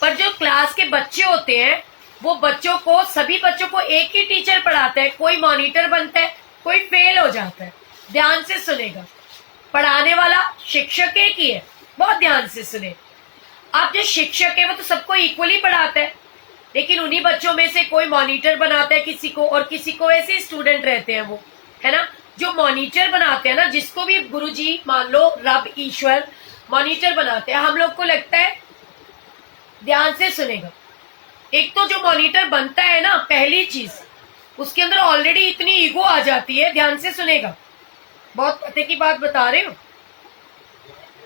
पर जो क्लास के बच्चे होते हैं वो सभी बच्चों को एक ही टीचर पढ़ाता है। कोई मॉनिटर बनता है, कोई फेल हो जाता है। ध्यान से सुनेगा, पढ़ाने वाला शिक्षक एक ही है, बहुत ध्यान से सुने। अब जो शिक्षक है वो तो सबको इक्वली पढ़ाता है, लेकिन उन्हीं बच्चों में से कोई मॉनिटर बनाता है किसी को, और किसी को ऐसे स्टूडेंट रहते हैं वो, है ना। जो मॉनिटर बनाते हैं ना, जिसको भी गुरुजी मान लो, रब ईश्वर मॉनिटर बनाते हैं, हम लोग को लगता है, ध्यान से सुनेगा, एक तो जो मॉनिटर बनता है ना, पहली चीज उसके अंदर ऑलरेडी इतनी ईगो आ जाती है। ध्यान से सुनेगा, बहुत पते की बात बता रहे हो।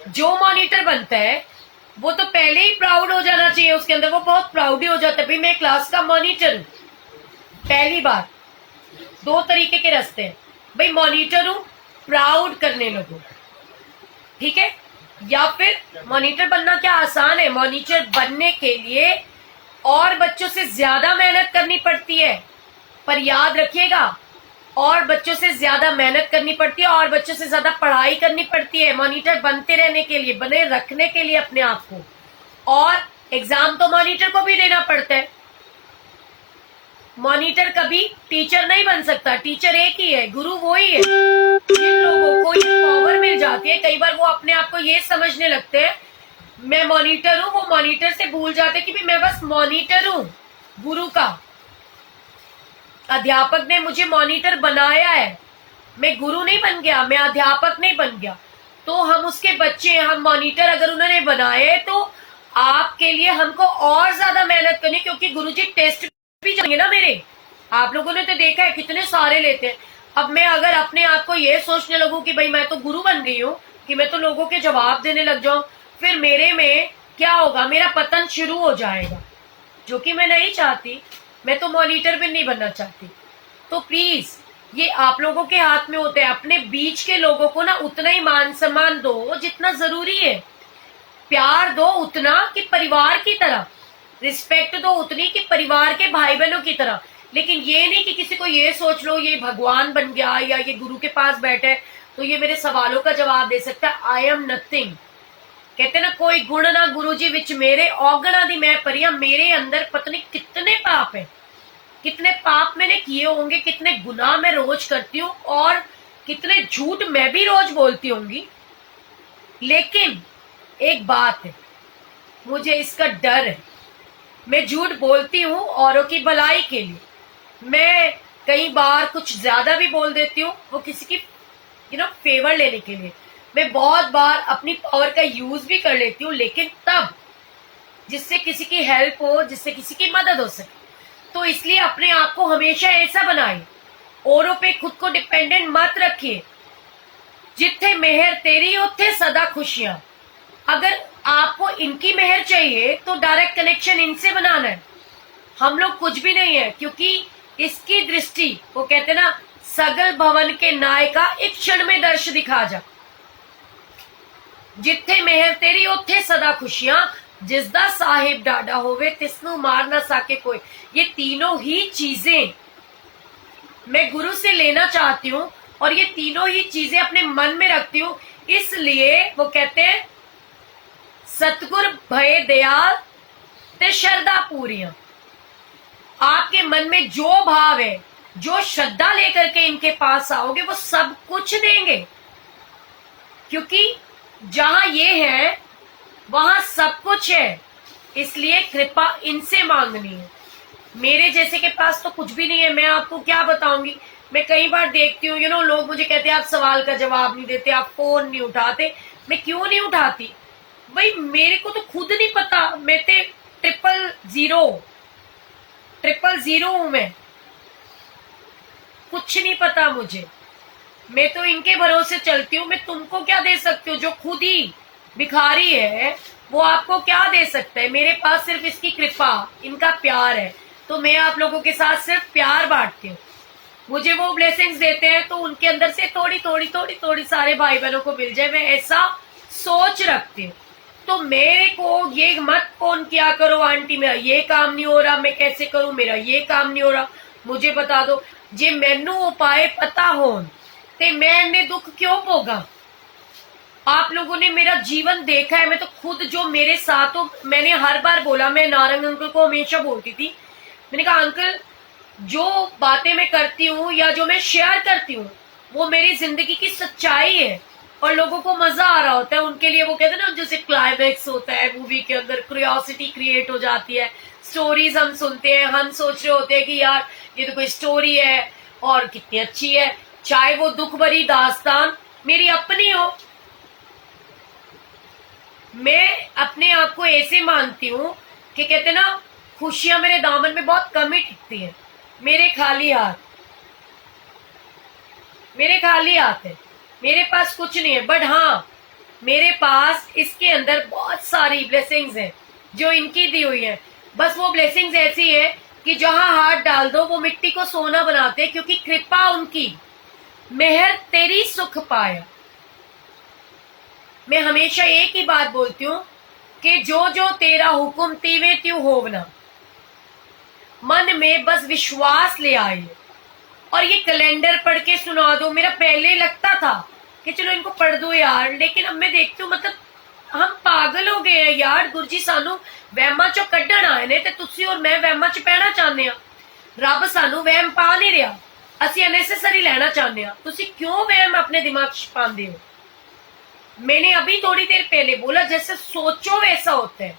जो मॉनिटर बनता है वो तो पहले ही प्राउड हो जाना चाहिए उसके अंदर, वो बहुत प्राउड ही हो जाता है, भाई मैं क्लास का मॉनिटर हूं। पहली बात, 2 तरीके के रास्ते हैं, भाई मॉनिटर हूं, प्राउड करने लगो, ठीक है। या फिर मॉनिटर बनना क्या आसान है, मॉनिटर बनने के लिए और बच्चों से ज्यादा मेहनत करनी पड़ती है। पर याद रखिएगा, और बच्चों से ज्यादा मेहनत करनी पड़ती है, और बच्चों से ज्यादा पढ़ाई करनी पड़ती है मॉनिटर बनते रहने के लिए, बने रखने के लिए अपने आप को। और एग्जाम तो मॉनिटर को भी देना पड़ता है। मॉनिटर कभी टीचर नहीं बन सकता, टीचर एक ही है, गुरु वो ही है। जिन लोगों को ये पावर मिल जाती है, कई बार वो अपने आप को ये समझने लगते हैं मैं मॉनिटर हूं, वो मॉनिटर से भूल जाते कि मैं बस मॉनिटर हूं गुरु का। अध्यापक ने मुझे मॉनिटर बनाया है, मैं गुरु नहीं बन गया, मैं अध्यापक नहीं बन गया, तो हम उसके बच्चे, हम मॉनिटर अगर उन्होंने बनाए तो आपके लिए हमको और ज्यादा मेहनत करनी, क्योंकि गुरुजी टेस्ट भी जाएंगे ना मेरे। आप लोगों ने तो देखा है कितने सारे लेते हैं। अब मैं अगर अपने आप को ये सोचने लगूं कि भाई मैं तो गुरु बन गई हूँ, कि मैं तो लोगों के जवाब देने लग जाऊं, फिर मेरे में क्या होगा, मेरा पतन शुरू हो जाएगा, जो कि मैं नहीं चाहती। मैं तो मॉनिटर भी नहीं बनना चाहती। तो प्लीज ये आप लोगों के हाथ में होते हैं। अपने बीच के लोगों को ना उतना ही मान सम्मान दो जितना जरूरी है, प्यार दो उतना कि परिवार की तरह, रिस्पेक्ट दो उतनी कि परिवार के भाई बहनों की तरह। लेकिन ये नहीं कि किसी को ये सोच लो ये भगवान बन गया या ये गुरु के पास बैठे तो ये मेरे सवालों का जवाब दे सकता है। I am nothing. कहते ना कोई गुण ना गुरुजी विच मेरे, औगणा दी मैं परियां। मेरे अंदर पता नहीं कितने पाप है, कितने पाप मैंने किए होंगे, कितने गुनाह मैं रोज करती हूँ और कितने झूठ मैं भी रोज बोलती होंगी। लेकिन एक बात है, मुझे इसका डर है। मैं झूठ बोलती हूँ औरों की भलाई के लिए। मैं कई बार कुछ ज्यादा भी बोल देती हूँ, वो किसी की फेवर लेने के लिए। मैं बहुत बार अपनी पावर का यूज भी कर लेती हूँ, लेकिन तब जिससे किसी की हेल्प हो, जिससे किसी की मदद हो सके। तो इसलिए अपने आप को हमेशा ऐसा बनाए, औरों पे खुद को डिपेंडेंट मत रखिए। जिथे मेहर तेरी उथे सदा खुशियां। अगर आपको इनकी मेहर चाहिए तो डायरेक्ट कनेक्शन इनसे बनाना है। हम लोग कुछ भी नहीं है, क्योंकि इसकी दृष्टि, वो कहते ना सगल भवन के नायका एक क्षण में दर्श दिखा जा। जिथे मेहर तेरी उथे सदा खुशियां, जिसदा साहिब डाडा होवे तिसनु मार ना सके कोई। ये तीनों ही चीजें मैं गुरु से लेना चाहती हूँ और ये तीनों ही चीजें अपने मन में रखती हूँ। इसलिए वो कहते हैं सतगुर भय दयाल ते श्रद्धा पूरियां। आपके मन में जो भाव है, जो श्रद्धा लेकर के इनके पास आओगे वो सब कुछ देंगे, क्योंकि जहां ये है वहां सब कुछ है। इसलिए कृपा इनसे मांगनी है। मेरे जैसे के पास तो कुछ भी नहीं है। मैं आपको क्या बताऊंगी। मैं कई बार देखती हूँ लोग मुझे कहते हैं आप सवाल का जवाब नहीं देते, आप फोन नहीं उठाते। मैं क्यों नहीं उठाती भाई, मेरे को तो खुद नहीं पता। मैं ते 000 हूं मैं, कुछ नहीं पता मुझे। मैं तो इनके भरोसे चलती हूँ। मैं तुमको क्या दे सकती हूँ? जो खुद ही भिखारी है वो आपको क्या दे सकता है? मेरे पास सिर्फ इसकी कृपा, इनका प्यार है। तो मैं आप लोगों के साथ सिर्फ प्यार बांटती हूँ। मुझे वो ब्लेसिंग्स देते हैं तो उनके अंदर से थोड़ी थोड़ी थोड़ी थोड़ी सारे भाई बहनों को मिल जाए, मैं ऐसा सोच रखती हूँ। तो मेरे को ये मत फोन किया करो आंटी मेरा ये काम नहीं हो रहा, मैं कैसे करूं, मेरा ये काम नहीं हो रहा, मुझे बता दो। जे मैनू उपाय पता होन ते मैंने दुख क्यों भोगा। आप लोगों ने मेरा जीवन देखा है। मैं तो खुद जो मेरे साथ हो, मैंने हर बार बोला, मैं नारंग अंकल को हमेशा बोलती थी, मैंने कहा अंकल जो बातें मैं करती हूँ या जो मैं शेयर करती हूँ वो मेरी जिंदगी की सच्चाई है और लोगों को मजा आ रहा होता है। उनके लिए वो कहते हैं ना जैसे क्लाइमैक्स होता है मूवी के अंदर, क्यूरियोसिटी क्रिएट हो जाती है। स्टोरीज हम सुनते हैं, हम सोच रहे होते हैं कि यार ये तो कोई स्टोरी है और कितनी अच्छी है, चाहे वो दुख भरी दास्तान मेरी अपनी हो। मैं अपने आप को ऐसे मानती हूँ कि कहते ना खुशियां मेरे दामन में बहुत कम ही टिकती हैं। मेरे खाली हाथ है, मेरे पास कुछ नहीं है। बट हाँ, मेरे पास इसके अंदर बहुत सारी ब्लेसिंग्स हैं जो इनकी दी हुई है। बस वो ब्लेसिंग्स ऐसी है कि जहां हाथ डाल दो वो मिट्टी को सोना बनाते हैं, क्योंकि कृपा उनकी, मेहर तेरी सुख पाया। मैं हमेशा एक ही बात बोलती हूँ कि जो जो तेरा हुक्म तीवे त्यों होवना। मन में बस विश्वास ले आए और ये कैलेंडर पढ़ के सुना दो। मेरा पहले लगता था कि चलो इनको पढ़ दो यार, लेकिन अब मैं देखती हूँ मतलब हम पागल हो गए हैं यार। गुरुजी सानू वहमां चो कड्ढण आए ने ते तुसी और मैं वहमां च पैना चाहते हैं। रब सानू वहम पा नहीं रहा, असी अननेसेसरी लेना चाहते हैं। तुसी क्यों वहम अपने दिमाग च पाते हो? मैंने अभी थोड़ी देर पहले बोला जैसे सोचो वैसा होता है।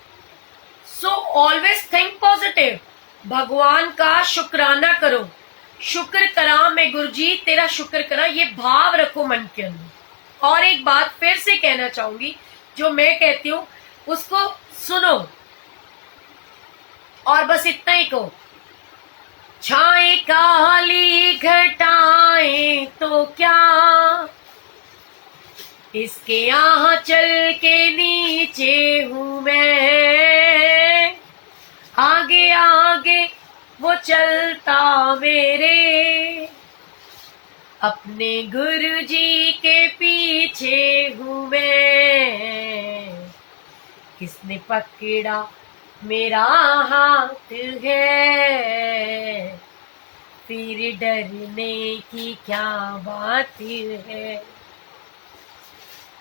So always think positive. भगवान का शुक्राना करो शुक्र करा मैं गुरु जी, तेरा शुक्र करा, ये भाव रखो मन के अंदर। और एक बात फिर से कहना चाहूंगी, जो मैं कहती हूँ उसको सुनो और बस इतना ही कहो, छाए काली घटाएं तो क्या, इसके यहाँ चल के नीचे हूं मैं, आगे आगे वो चलता मेरे, अपने गुरु जी के पीछे हूं मैं, किसने पकड़ा मेरा हाथ है, फिर डरने की क्या बात है,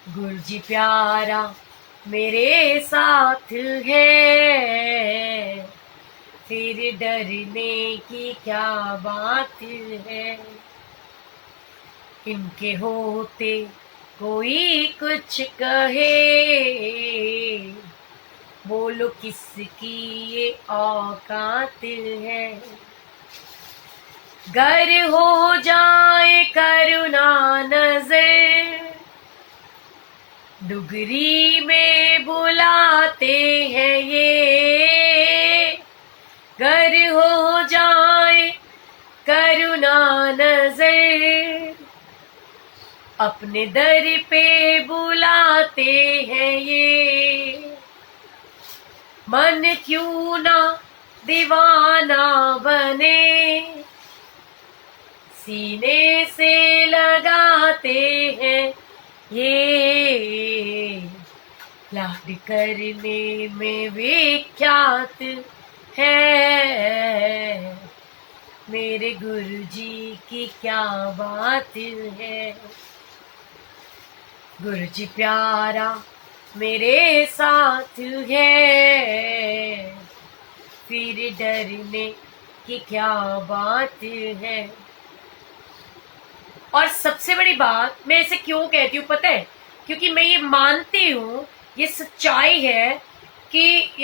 गुरु जी प्यारा मेरे साथ है, फिर डरने की क्या बात है, इनके होते कोई कुछ कहे, बोलो किसकी ये औकात है, गर हो जाए करुणा नजर, डुगरी में बुलाते हैं ये, गर हो जाए करुणा नजर, अपने दर पे बुलाते हैं ये, मन क्यों ना दीवाना बने, सीने से लगाते हैं ये, लाड करने में विख्यात है, मेरे गुरु जी की क्या बात है, गुरु जी प्यारा मेरे साथ है, फिर डरने की क्या बात है। और सबसे बड़ी बात मैं इसे क्यों कहती हूँ पता है, क्योंकि मैं ये मानती हूँ, ये सच्चाई है कि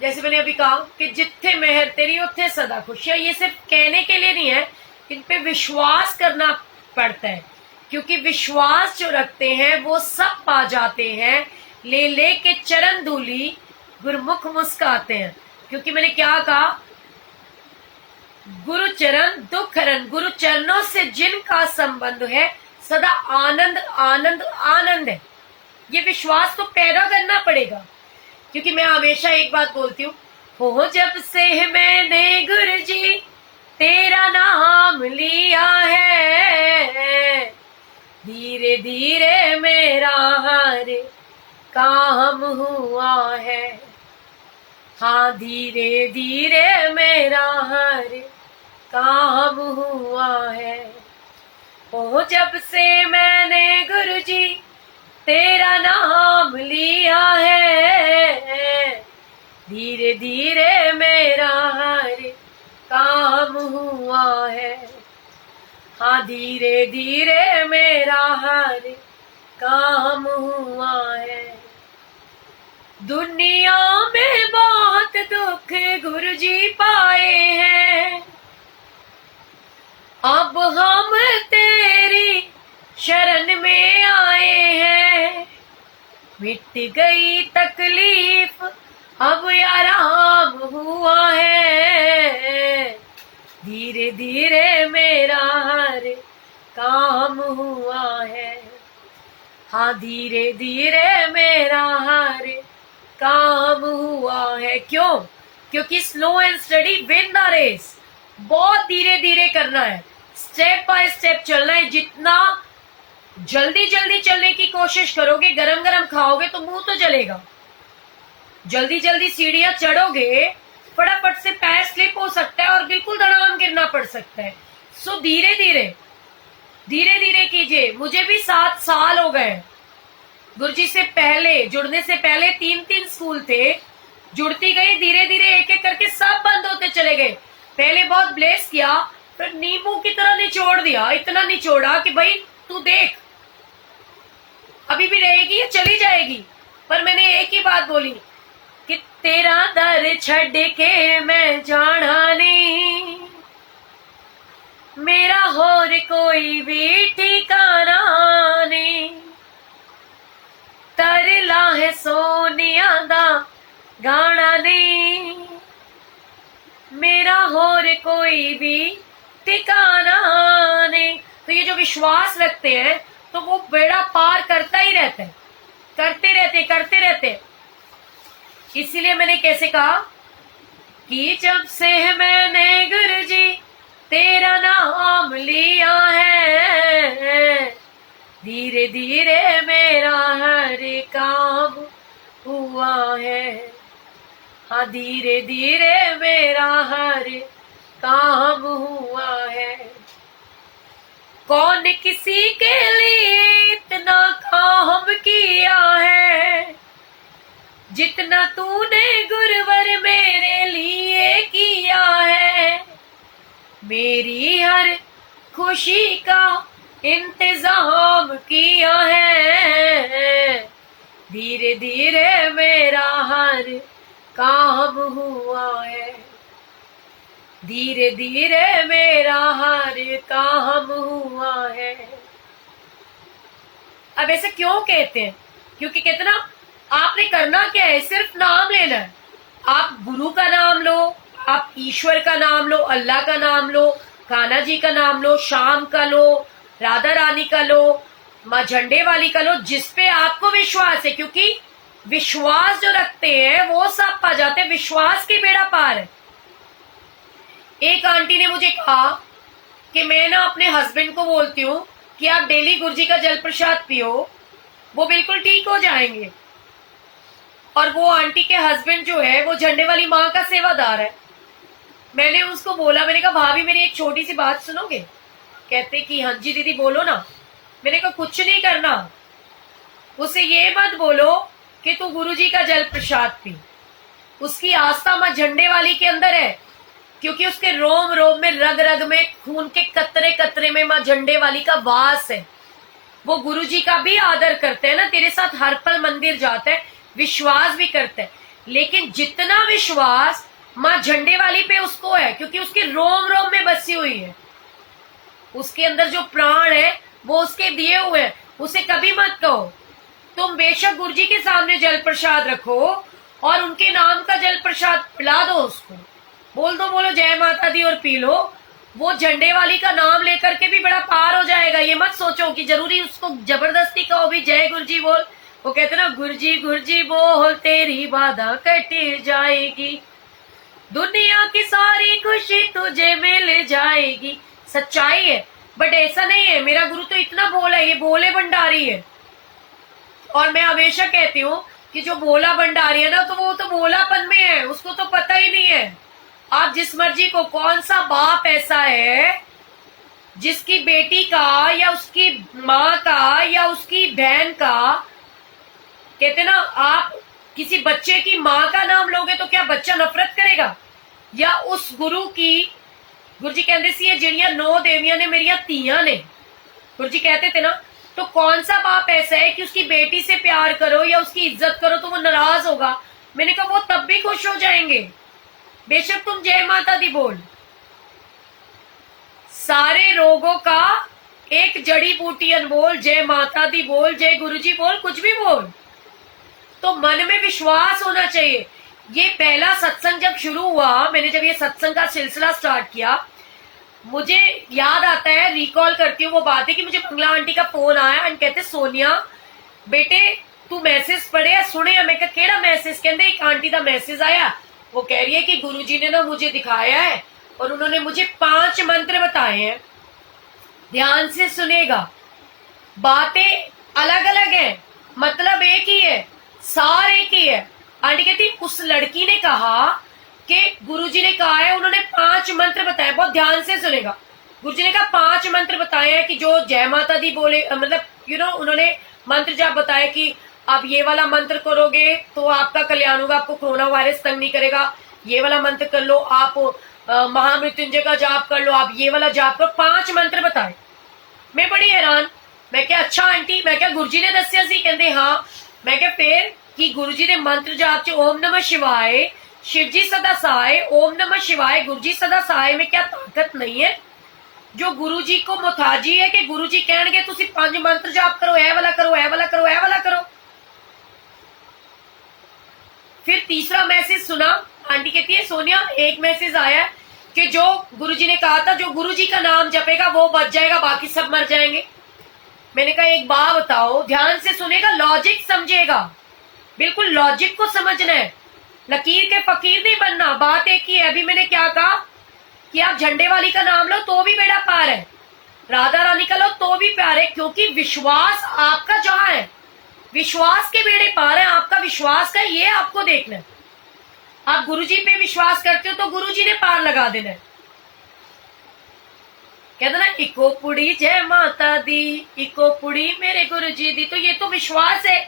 जैसे मैंने अभी कहा कि जिथे मेहर तेरी उथे सदा खुशियां, ये सिर्फ कहने के लिए नहीं है, इन पे विश्वास करना पड़ता है, क्योंकि विश्वास जो रखते हैं वो सब पा जाते हैं, ले ले के चरण धूली गुरमुख मुस्काते हैं। क्योंकि मैंने क्या कहा, गुरु चरण दुख हरण, गुरु चरणों से जिनका संबंध है सदा आनंद आनंद आनंद है। ये विश्वास तो पैदा करना पड़ेगा, क्योंकि मैं हमेशा एक बात बोलती हूँ, हो जब से मैंने गुरु जी तेरा नाम लिया है, धीरे धीरे मेरा हर काम हुआ है, हाँ धीरे धीरे मेरा हर काम हुआ है, ओ जब से मैंने गुरु जी तेरा नाम लिया है, धीरे धीरे मेरा हर काम हुआ है, हाँ धीरे धीरे मेरा हर काम हुआ है। दुनिया में बहुत दुख गुरु जी पाए हैं, अब हम तेरी शरण में आए हैं, मिट गई तकलीफ अब आराम हुआ है, धीरे धीरे मेरा हर काम हुआ है, हाँ धीरे धीरे मेरा हर काम हुआ है। क्यों? क्योंकि slow and steady win the race, बहुत धीरे धीरे करना है, स्टेप बाय स्टेप चलना है। जितना जल्दी जल्दी चलने की कोशिश करोगे, गरम गरम खाओगे तो मुंह तो जलेगा। जल्दी जल्दी सीढ़ियां चढ़ोगे, फटाफट से पैर स्लिप हो सकता है और बिल्कुल धड़ाम गिरना पड़ सकता है। सो धीरे धीरे कीजिए। मुझे भी 7 साल हो गए, गुरुजी से पहले जुड़ने से पहले 3 स्कूल थे, जुड़ती गई, धीरे धीरे एक एक करके सब बंद होते चले गए। पहले बहुत ब्लेस किया, फिर नींबू की तरह निचोड़ दिया, इतना निचोड़ा कि भाई तू देख अभी भी रहेगी या चली जाएगी। पर मैंने एक ही बात बोली कि तेरा दर छड़ के मैं जाना नहीं, मेरा होर कोई भी ठिकाना नहीं, तरला है सोनिया दा गाना नहीं, मेरा होर कोई भी ठिकाना नहीं। तो ये जो विश्वास रखते हैं तो वो बेड़ा पार करता ही रहता है, करते रहते। इसीलिए मैंने कैसे कहा कि जब से मैंने गुरुजी तेरा नाम लिया है, धीरे धीरे मेरा हर काम हुआ है। हाँ, धीरे धीरे मेरा हर काम हुआ है। कौन किसी के लिए इतना काम किया है, जितना तूने गुरुवर मेरे लिए किया है। मेरी हर खुशी का इंतजाम किया है, धीरे धीरे मेरा हर काम हुआ है, धीरे धीरे मेरा हर काम हुआ है। अब ऐसे क्यों कहते हैं? क्योंकि कहते ना, आपने करना क्या है, सिर्फ नाम लेना है। आप गुरु का नाम लो, आप ईश्वर का नाम लो, अल्लाह का नाम लो, कान्हा जी का नाम लो, श्याम का लो, राधा रानी का लो, माँ झंडे वाली का लो, जिसपे आपको विश्वास है। क्योंकि विश्वास जो रखते हैं वो सब पा जाते हैं, विश्वास की बेड़ा पार है। एक आंटी ने मुझे कहा कि मैं ना अपने हस्बैंड को बोलती हूँ कि आप डेली गुरुजी का जल प्रसाद पियो, वो बिल्कुल ठीक हो जाएंगे। और वो आंटी के हस्बैंड जो है वो झंडे वाली माँ का सेवादार है। मैंने उसको बोला, मैंने कहा भाभी मेरी एक छोटी सी बात सुनोगे? कहते कि हाँ जी दीदी बोलो ना। मैंने कहा कुछ नहीं करना, उसे ये मत बोलो कि तू गुरुजी का जल प्रसाद पी। उसकी आस्था माँ झंडे वाली के अंदर है, क्योंकि उसके रोम रोम में, रग रग में, खून के कतरे कतरे में माँ झंडे वाली का वास है। वो गुरुजी का भी आदर करते हैं ना, तेरे साथ हर पल मंदिर जाता है, विश्वास भी करते हैं। लेकिन जितना विश्वास माँ झंडे वाली पे उसको है, क्योंकि उसके रोम रोम में बसी हुई है, उसके अंदर जो प्राण है वो उसके दिए हुए हैं। उसे कभी मत कहो, तुम बेशक गुरुजी के सामने जल प्रसाद रखो और उनके नाम का जल प्रसाद पिला दो उसको, बोल दो बोलो जय माता दी और पी लो। वो झंडे वाली का नाम लेकर के भी बड़ा पार हो जाएगा। ये मत सोचो कि जरूरी उसको जबरदस्ती कहो भी जय गुरुजी बोल। वो कहते ना, गुरुजी गुरुजी बोल तेरी बाधा कट जाएगी, दुनिया की सारी खुशी तुझे मिल जाएगी। सच्चाई है, बट ऐसा नहीं है। मेरा गुरु तो इतना बोला है, ये बोले भंडारी है। और मैं हमेशा कहती हूँ कि जो बोला भंडारी है ना, तो वो तो बोलापन में है, उसको तो पता ही नहीं है। आप जिस मर्जी को, कौन सा बाप ऐसा है जिसकी बेटी का या उसकी माँ का या उसकी बहन का, कहते ना, आप किसी बच्चे की माँ का नाम लोगे तो क्या बच्चा नफरत करेगा? या उस गुरु की, गुरुजी कहते सी जिड़ियां 9 देवियां ने मेरिया तियां ने, गुरुजी कहते थे ना, तो कौन सा बाप ऐसा है कि उसकी बेटी से प्यार करो या उसकी इज्जत करो तो वो नाराज होगा? मैंने कहा वो तब भी खुश हो जाएंगे, बेशक तुम जय माता दी बोल। सारे रोगों का एक जड़ी बूटी अनमोल, जय माता दी बोल, जय गुरुजी बोल, कुछ भी बोल। तो मन में विश्वास होना चाहिए। ये पहला सत्संग जब शुरू हुआ, मैंने जब ये सत्संग का सिलसिला स्टार्ट किया, मुझे याद आता है, रिकॉल करती हूँ वो बात है कि मुझे मंगला आंटी का फोन आया और कहते सोनिया बेटे तू मैसेज पढ़े सुने? मैं कहा केड़ा मैसेज? कहते एक आंटी का मैसेज आया, वो कह रही है कि गुरुजी ने ना मुझे दिखाया है और उन्होंने मुझे 5 मंत्र बताए हैं, ध्यान से सुनेगा। बातें अलग अलग है, मतलब एक ही है, सार एक ही है। आंटी कहती उस लड़की ने कहा कि गुरुजी ने कहा है, उन्होंने 5 मंत्र बताए, बहुत ध्यान से सुनेगा। गुरुजी ने कहा 5 मंत्र बताए हैं कि जो जय माता दी बोले, मतलब उन्होंने मंत्र जब बताया कि आप ये वाला मंत्र करोगे तो आपका कल्याण होगा, आपको कोरोना वायरस तंग नहीं करेगा, ये वाला मंत्र कर लो, आप महामृत्युंजय का जाप कर लो, आप ये वाला जाप करो। 5 मंत्र बताए। मैं बड़ी हैरान, मैं क्या अच्छा आंटी, मैं क्या गुरुजी ने दसिया सी? कहते हाँ। मैं क्या फिर कि गुरुजी ने मंत्र जाप च ओम नमः शिवाय, शिवजी सदा सहाय, ओम नमः शिवाय, गुरुजी सदा सहाय में क्या ताकत नहीं है? जो गुरु जी को मुताजी है कि गुरु जी कहणगे तुसी 5 मंत्र जाप करो, ए वाला करो, ए वाला करो, ए वाला करो। फिर तीसरा मैसेज सुना, आंटी कहती है सोनिया एक मैसेज आया कि जो गुरुजी ने कहा था जो गुरुजी का नाम जपेगा वो बच जाएगा, बाकी सब मर जाएंगे। मैंने कहा एक बात बताओ, ध्यान से सुनेगा, लॉजिक समझेगा, बिल्कुल लॉजिक को समझना है, लकीर के फकीर नहीं बनना। बात एक ही है, अभी मैंने क्या कहा कि आप झंडे वाली का नाम लो तो भी बेड़ा पार है, राधा रानी का लो तो भी प्यार है, क्योंकि विश्वास आपका जहां है, विश्वास के बेड़े पार है। आपका विश्वास का ये आपको देखना है। आप गुरुजी पे विश्वास करते हो तो गुरुजी ने पार लगा देना है। कहते ना इको पुड़ी जय माता दी, इको पुड़ी मेरे गुरुजी दी। तो ये तो विश्वास है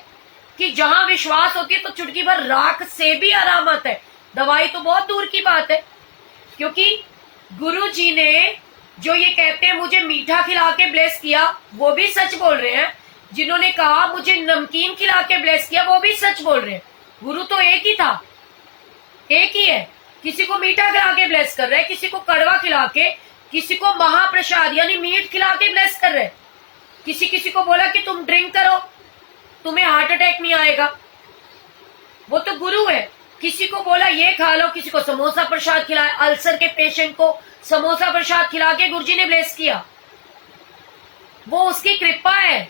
कि जहां विश्वास होती है तो चुटकी भर राख से भी आरामत है, दवाई तो बहुत दूर की बात है। क्योंकि गुरुजी ने जो ये कहते हैं मुझे मीठा खिला के ब्लेस किया, वो भी सच बोल रहे हैं। जिन्होंने कहा मुझे नमकीन खिला के ब्लेस किया, वो भी सच बोल रहे हैं। गुरु तो एक ही था, एक ही है। किसी को मीठा खिला के ब्लेस कर रहे हैं, किसी को कड़वा खिला के, किसी को महाप्रसाद यानी मीट खिला के ब्लेस कर रहे हैं। किसी को बोला कि तुम ड्रिंक करो तुम्हें हार्ट अटैक नहीं आएगा, वो तो गुरु है। किसी को बोला ये खा लो, किसी को समोसा प्रसाद खिलाया, अल्सर के पेशेंट को समोसा प्रसाद खिला के गुरुजी ने ब्लेस किया, वो उसकी कृपा है।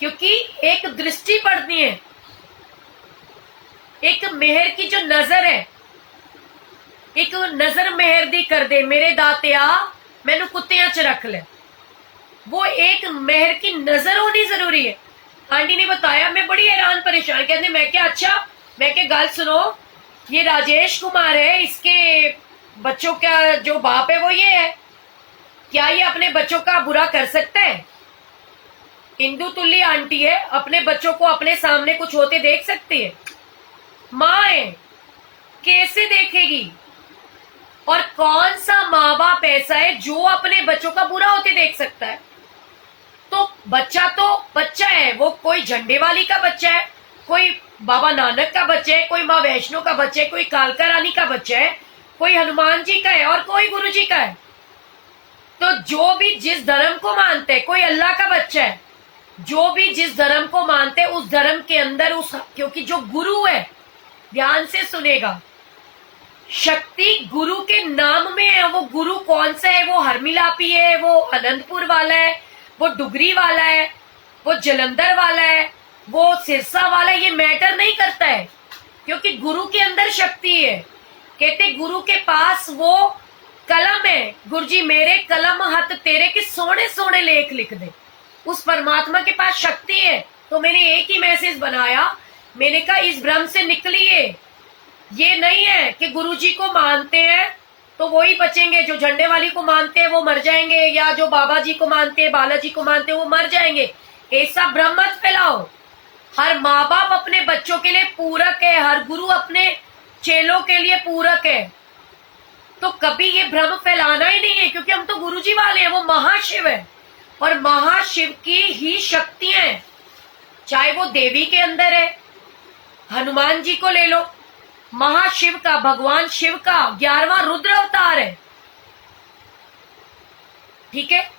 क्योंकि एक दृष्टि पड़ती है, एक मेहर की जो नजर है, एक नजर मेहर दी कर दे मेरे दातिया मैनू कुत्तियां च रख ले, वो एक मेहर की नजर होनी जरूरी है। आंटी ने बताया, मैं बड़ी हैरान परेशान, कहते मैं क्या अच्छा, मैं क्या गल सुनो, ये राजेश कुमार है, इसके बच्चों का जो बाप है वो ये है, क्या ये अपने बच्चों का बुरा कर सकता है? इंदु तुल्ली आंटी है, अपने बच्चों को अपने सामने कुछ होते देख सकती है? माँ है, कैसे देखेगी? और कौन सा माँ बाप ऐसा है जो अपने बच्चों का बुरा होते देख सकता है? तो बच्चा है, वो कोई झंडे वाली का बच्चा है, कोई बाबा नानक का बच्चा है, कोई माँ वैष्णो का बच्चा है, कोई कालका रानी का बच्चा है, कोई हनुमान जी का है और कोई गुरु जी का है। तो जो भी जिस धर्म को मानते हैं, कोई अल्लाह का बच्चा है, जो भी जिस धर्म को मानते हैं उस धर्म के अंदर उस, क्योंकि जो गुरु है, ध्यान से सुनेगा, शक्ति गुरु के नाम में है। वो गुरु कौन सा है? वो हरमिलापी है, वो अनंतपुर वाला है, वो डुगरी वाला है, वो जलंधर वाला है, वो सिरसा वाला है, ये मैटर नहीं करता है। क्योंकि गुरु के अंदर शक्ति है। कहते गुरु के पास वो कलम है, गुरुजी मेरे कलम हाथ तेरे के सोने सोने लेख लिख दे। उस परमात्मा के पास शक्ति है। तो मैंने एक ही मैसेज बनाया, मैंने कहा इस भ्रम से निकलिए। ये नहीं है कि गुरुजी को मानते हैं तो वही बचेंगे, जो झंडे वाली को मानते हैं वो मर जाएंगे, या जो बाबा जी को मानते हैं, बालाजी को मानते हैं वो मर जाएंगे। ऐसा भ्रम मत फैलाओ। हर माँ बाप अपने बच्चों के लिए पूरक है, हर गुरु अपने चेलों के लिए पूरक है। तो कभी ये भ्रम फैलाना ही नहीं है, क्योंकि हम तो गुरुजी वाले हैं, वो महाशिव है और महाशिव की ही शक्तियां हैं। चाहे वो देवी के अंदर है, हनुमान जी को ले लो, महाशिव का, भगवान शिव का 11वां रुद्र अवतार है, ठीक है।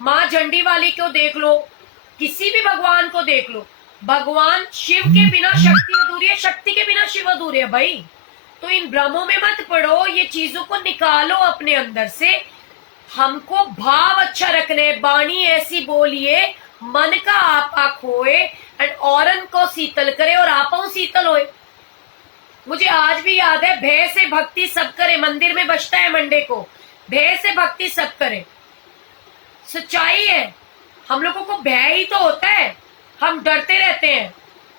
माँ झंडी वाली को देख लो, किसी भी भगवान को देख लो, भगवान शिव के बिना शक्ति अधूरी है, शक्ति के बिना शिव अधूरे है भाई। तो इन भ्रमों में मत पड़ो, ये चीजों को निकालो अपने अंदर से। हमको भाव अच्छा रखने, बाणी ऐसी बोलिए मन का आपा खोए एंड औरन को शीतल करे और आपा शीतल होए। मुझे आज भी याद है, भय से भक्ति सब करे, मंदिर में बजता है मंडे को, भय से भक्ति सब करे। सच्चाई है, हम लोगों को भय ही तो होता है, हम डरते रहते हैं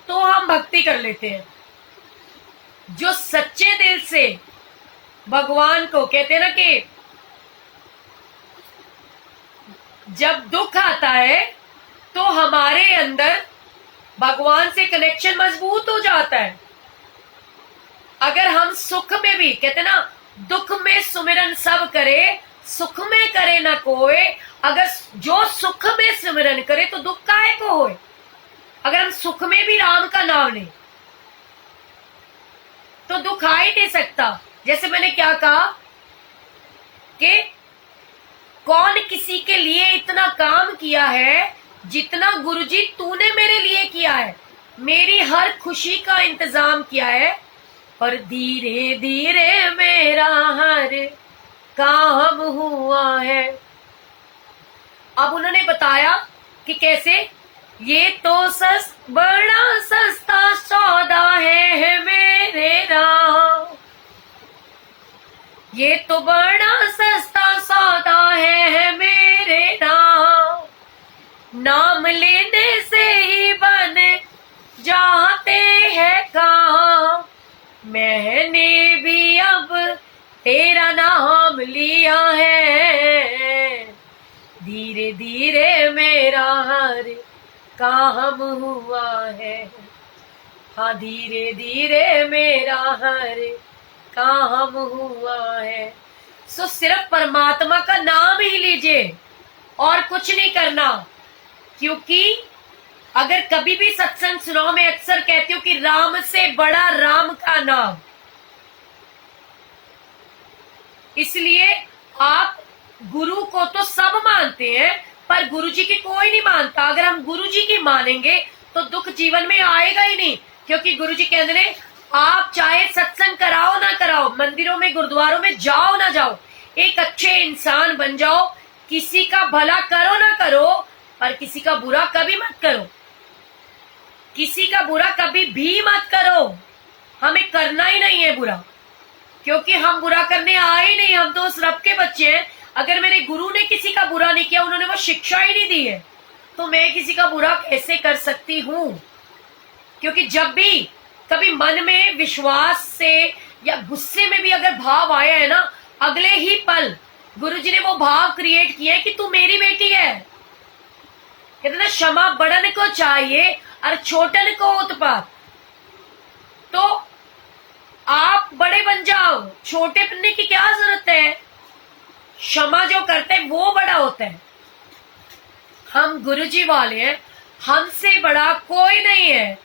तो हम भक्ति कर लेते हैं। जो सच्चे दिल से भगवान को, कहते हैं ना कि जब दुख आता है तो हमारे अंदर भगवान से कनेक्शन मजबूत हो जाता है। अगर हम सुख में भी, कहते ना दुख में सुमिरन सब करे, सुख में करे ना कोई। अगर जो सुख में सिमरन करे तो दुख काहे को होए। अगर हम सुख में भी राम का नाम लें तो दुख आ ही नहीं सकता। जैसे मैंने क्या कहा कि कौन किसी के लिए इतना काम किया है जितना गुरुजी तूने मेरे लिए किया है। मेरी हर खुशी का इंतजाम किया है, पर धीरे धीरे मेरा हर काम हुआ है। अब उन्होंने बताया कि कैसे, ये तो बड़ा सस्ता सौदा है मेरे राम, ये तो बड़ा सस्ता सौदा है मेरे राम, नाम लेने से ही बन जाते हैं काम, मैंने भी अब तेरा नाम लिया है, धीरे धीरे मेरा हर काम हुआ है। हाँ, धीरे धीरे मेरा हर काम हुआ है। सो सिर्फ परमात्मा का नाम ही लीजिए और कुछ नहीं करना, क्योंकि अगर कभी भी सत्संग सुनाओ, मैं अक्सर कहती हूँ कि राम से बड़ा राम का नाम। इसलिए आप गुरु को तो सब मानते हैं, पर गुरु जी की कोई नहीं मानता। अगर हम गुरु जी की मानेंगे तो दुख जीवन में आएगा ही नहीं, क्योंकि गुरु जी कहते हैं आप चाहे सत्संग कराओ ना कराओ, मंदिरों में गुरुद्वारों में जाओ ना जाओ, एक अच्छे इंसान बन जाओ, किसी का भला करो ना करो, पर किसी का बुरा कभी मत करो, किसी का बुरा कभी भी मत करो। हमें करना ही नहीं है बुरा, क्योंकि हम बुरा करने आए ही नहीं, हम तो उस रब के बच्चे हैं। अगर मेरे गुरु ने किसी का बुरा नहीं किया, उन्होंने वो शिक्षा ही नहीं दी है, तो मैं किसी का बुरा कैसे कर सकती हूँ। क्योंकि जब भी कभी मन में विश्वास से या गुस्से में भी अगर भाव आया है ना, अगले ही पल गुरु जी ने वो भाव क्रिएट किया है कि तू मेरी बेटी है। कहते ना, क्षमा बड़न को चाहिए और छोटन को उत्पात। तो आप बड़े बन जाओ, छोटे बनने की क्या जरूरत है। क्षमा जो करते हैं वो बड़ा होता है। हम गुरुजी वाले हैं, हमसे बड़ा कोई नहीं है,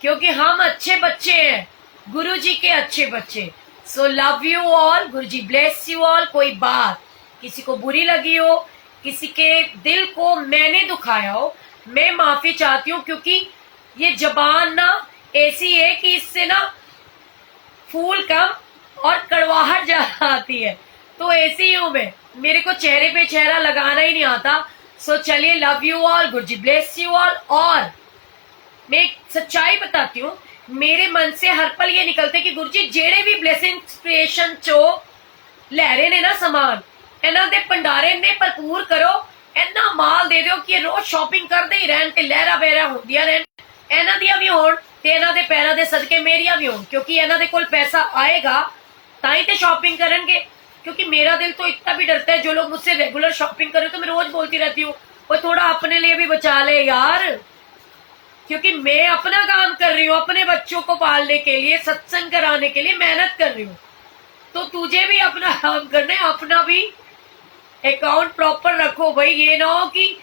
क्योंकि हम अच्छे बच्चे हैं, गुरुजी के अच्छे बच्चे। So love you all, Guruji bless you all. कोई बात किसी को बुरी लगी हो, किसी के दिल को मैंने दुखाया हो, मैं माफी चाहती हूँ, क्योंकि ये जबान ना ऐसी है कि इससे ना फूल कम और कड़वाहट ज्यादा आती है। तो ऐसी ही हूं मैं, मेरे को चेहरे पे चेहरा लगाना ही नहीं आता। सो चलिए, love you all, Guruji bless you all. और मैं एक सच्चाई बताती हूँ, मेरे मन से हर पल ये निकलते कि गुरुजी जेड़े भी ब्लेसिंग इंस्पिरेशन चो लहरे ने ना समान, इन्हों दे भंडारे ने भरपूर करो, इन्ना माल दे दो कि रोज शॉपिंग करते ही रहन ते लहरा बहरा होंदियां रहन, इन्हां दियां भी होण ते इन्हां दे पैरां दे सदके मेरियां भी होण, क्योंकि इन्हां दे कोल पैसा आएगा ताई ते शॉपिंग करनगे। क्योंकि मेरा दिल तो इतना भी डरता है, जो लोग मुझसे रेगुलर शॉपिंग करे तो मैं रोज बोलती रहती हूँ, वो थोड़ा अपने लिए भी बचा ले यार, क्योंकि मैं अपना काम कर रही हूँ, अपने बच्चों को पालने के लिए, सत्संग कराने के लिए मेहनत कर रही हूँ। तो तुझे भी अपना काम करना है, अपना भी अकाउंट प्रॉपर रखो भाई। ये ना हो कि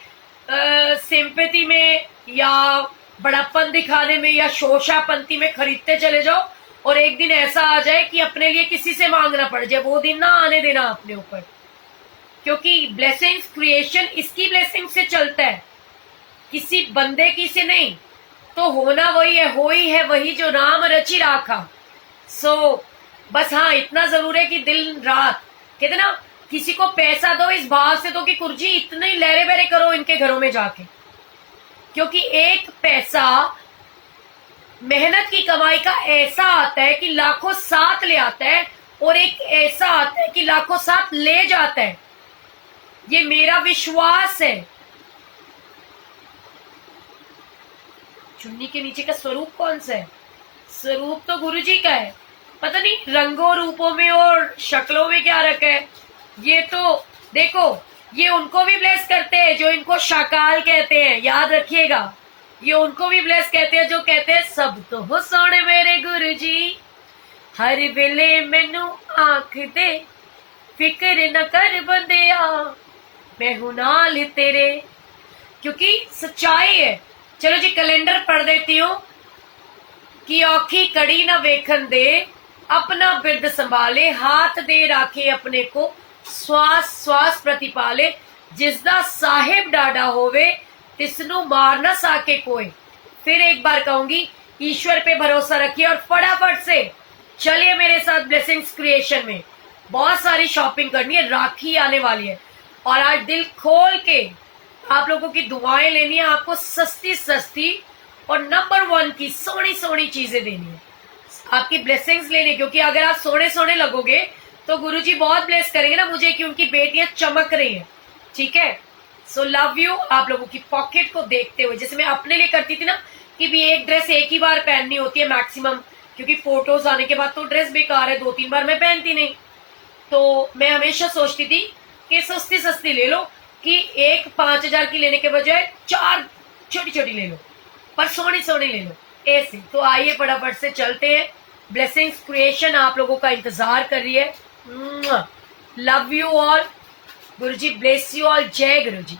सिंपैथी में या बड़प्पन दिखाने में या शोषापंती में खरीदते चले जाओ, और एक दिन ऐसा आ जाए कि अपने लिए किसी से मांगना पड़ जाए। वो दिन ना आने देना अपने ऊपर, क्योंकि ब्लेसिंग्स क्रिएशन इसकी ब्लेसिंग से चलता है, किसी बंदे की से नहीं। तो होना वही है, हो ही है वही जो राम रचि राखा। सो बस हाँ, इतना जरूर है कि दिन रात कहते ना, किसी को पैसा दो इस भाव से दो कि कुर्जी इतने ही लहरे बहरे करो इनके घरों में जाके, क्योंकि एक पैसा मेहनत की कमाई का ऐसा आता है कि लाखों साथ ले आता है, और एक ऐसा आता है कि लाखों साथ ले जाता है। ये मेरा विश्वास है। चुन्नी के नीचे का स्वरूप कौन सा है? स्वरूप तो गुरु जी का है, पता नहीं रंगों रूपों में और शक्लों में क्या रखा है। ये तो देखो, ये उनको भी ब्लेस करते हैं जो इनको शाकाल कहते हैं, याद रखिएगा। ये उनको भी ब्लेस कहते हैं जो कहते हैं सब तो हो सोने मेरे गुरु जी, हर वेले मैनू आंख दे, फिक्र न कर बंदिया मैं हूं नाल तेरे। क्योंकि सच्चाई है। चलो जी, कैलेंडर पढ़ देती हूँ कि औखी कड़ी न वेखन दे, अपना बिरद संभाले, हाथ दे राखे अपने को श्वास श्वास प्रतिपाले, जिसदा साहिब डाडा होवे तिसनु मार ना साके कोई। फिर एक बार कहूंगी, ईश्वर पे भरोसा रखिए और फटाफट से चलिए मेरे साथ ब्लेसिंग्स क्रिएशन में। बहुत सारी शॉपिंग करनी है, राखी आने वाली है और आज दिल खोल के आप लोगों की दुआएं लेनी है। आपको सस्ती सस्ती और नंबर 1 की सोनी सोनी चीजें देनी है, आपकी ब्लेसिंग्स लेनी, क्योंकि अगर आप सोने सोने लगोगे तो गुरुजी बहुत ब्लेस करेंगे ना मुझे कि उनकी बेटियां चमक रही हैं। ठीक है, सो लव यू। आप लोगों की पॉकेट को देखते हुए, जैसे मैं अपने लिए करती थी ना कि भी एक ड्रेस एक ही बार पहननी होती है मैक्सिमम, क्योंकि फोटोज आने के बाद तो ड्रेस बेकार है, 2-3 बार मैं पहनती नहीं। तो मैं हमेशा सोचती थी कि सस्ती सस्ती ले लो, कि एक 5,000 की लेने के बजाय 4 छोटी छोटी ले लो, पर सोनी सोनी ले लो ऐसे। तो आइए फटाफट से चलते हैं, ब्लेसिंग्स क्रिएशन आप लोगों का इंतजार कर रही है। Love you all, Guruji bless you all, जय गुरुजी।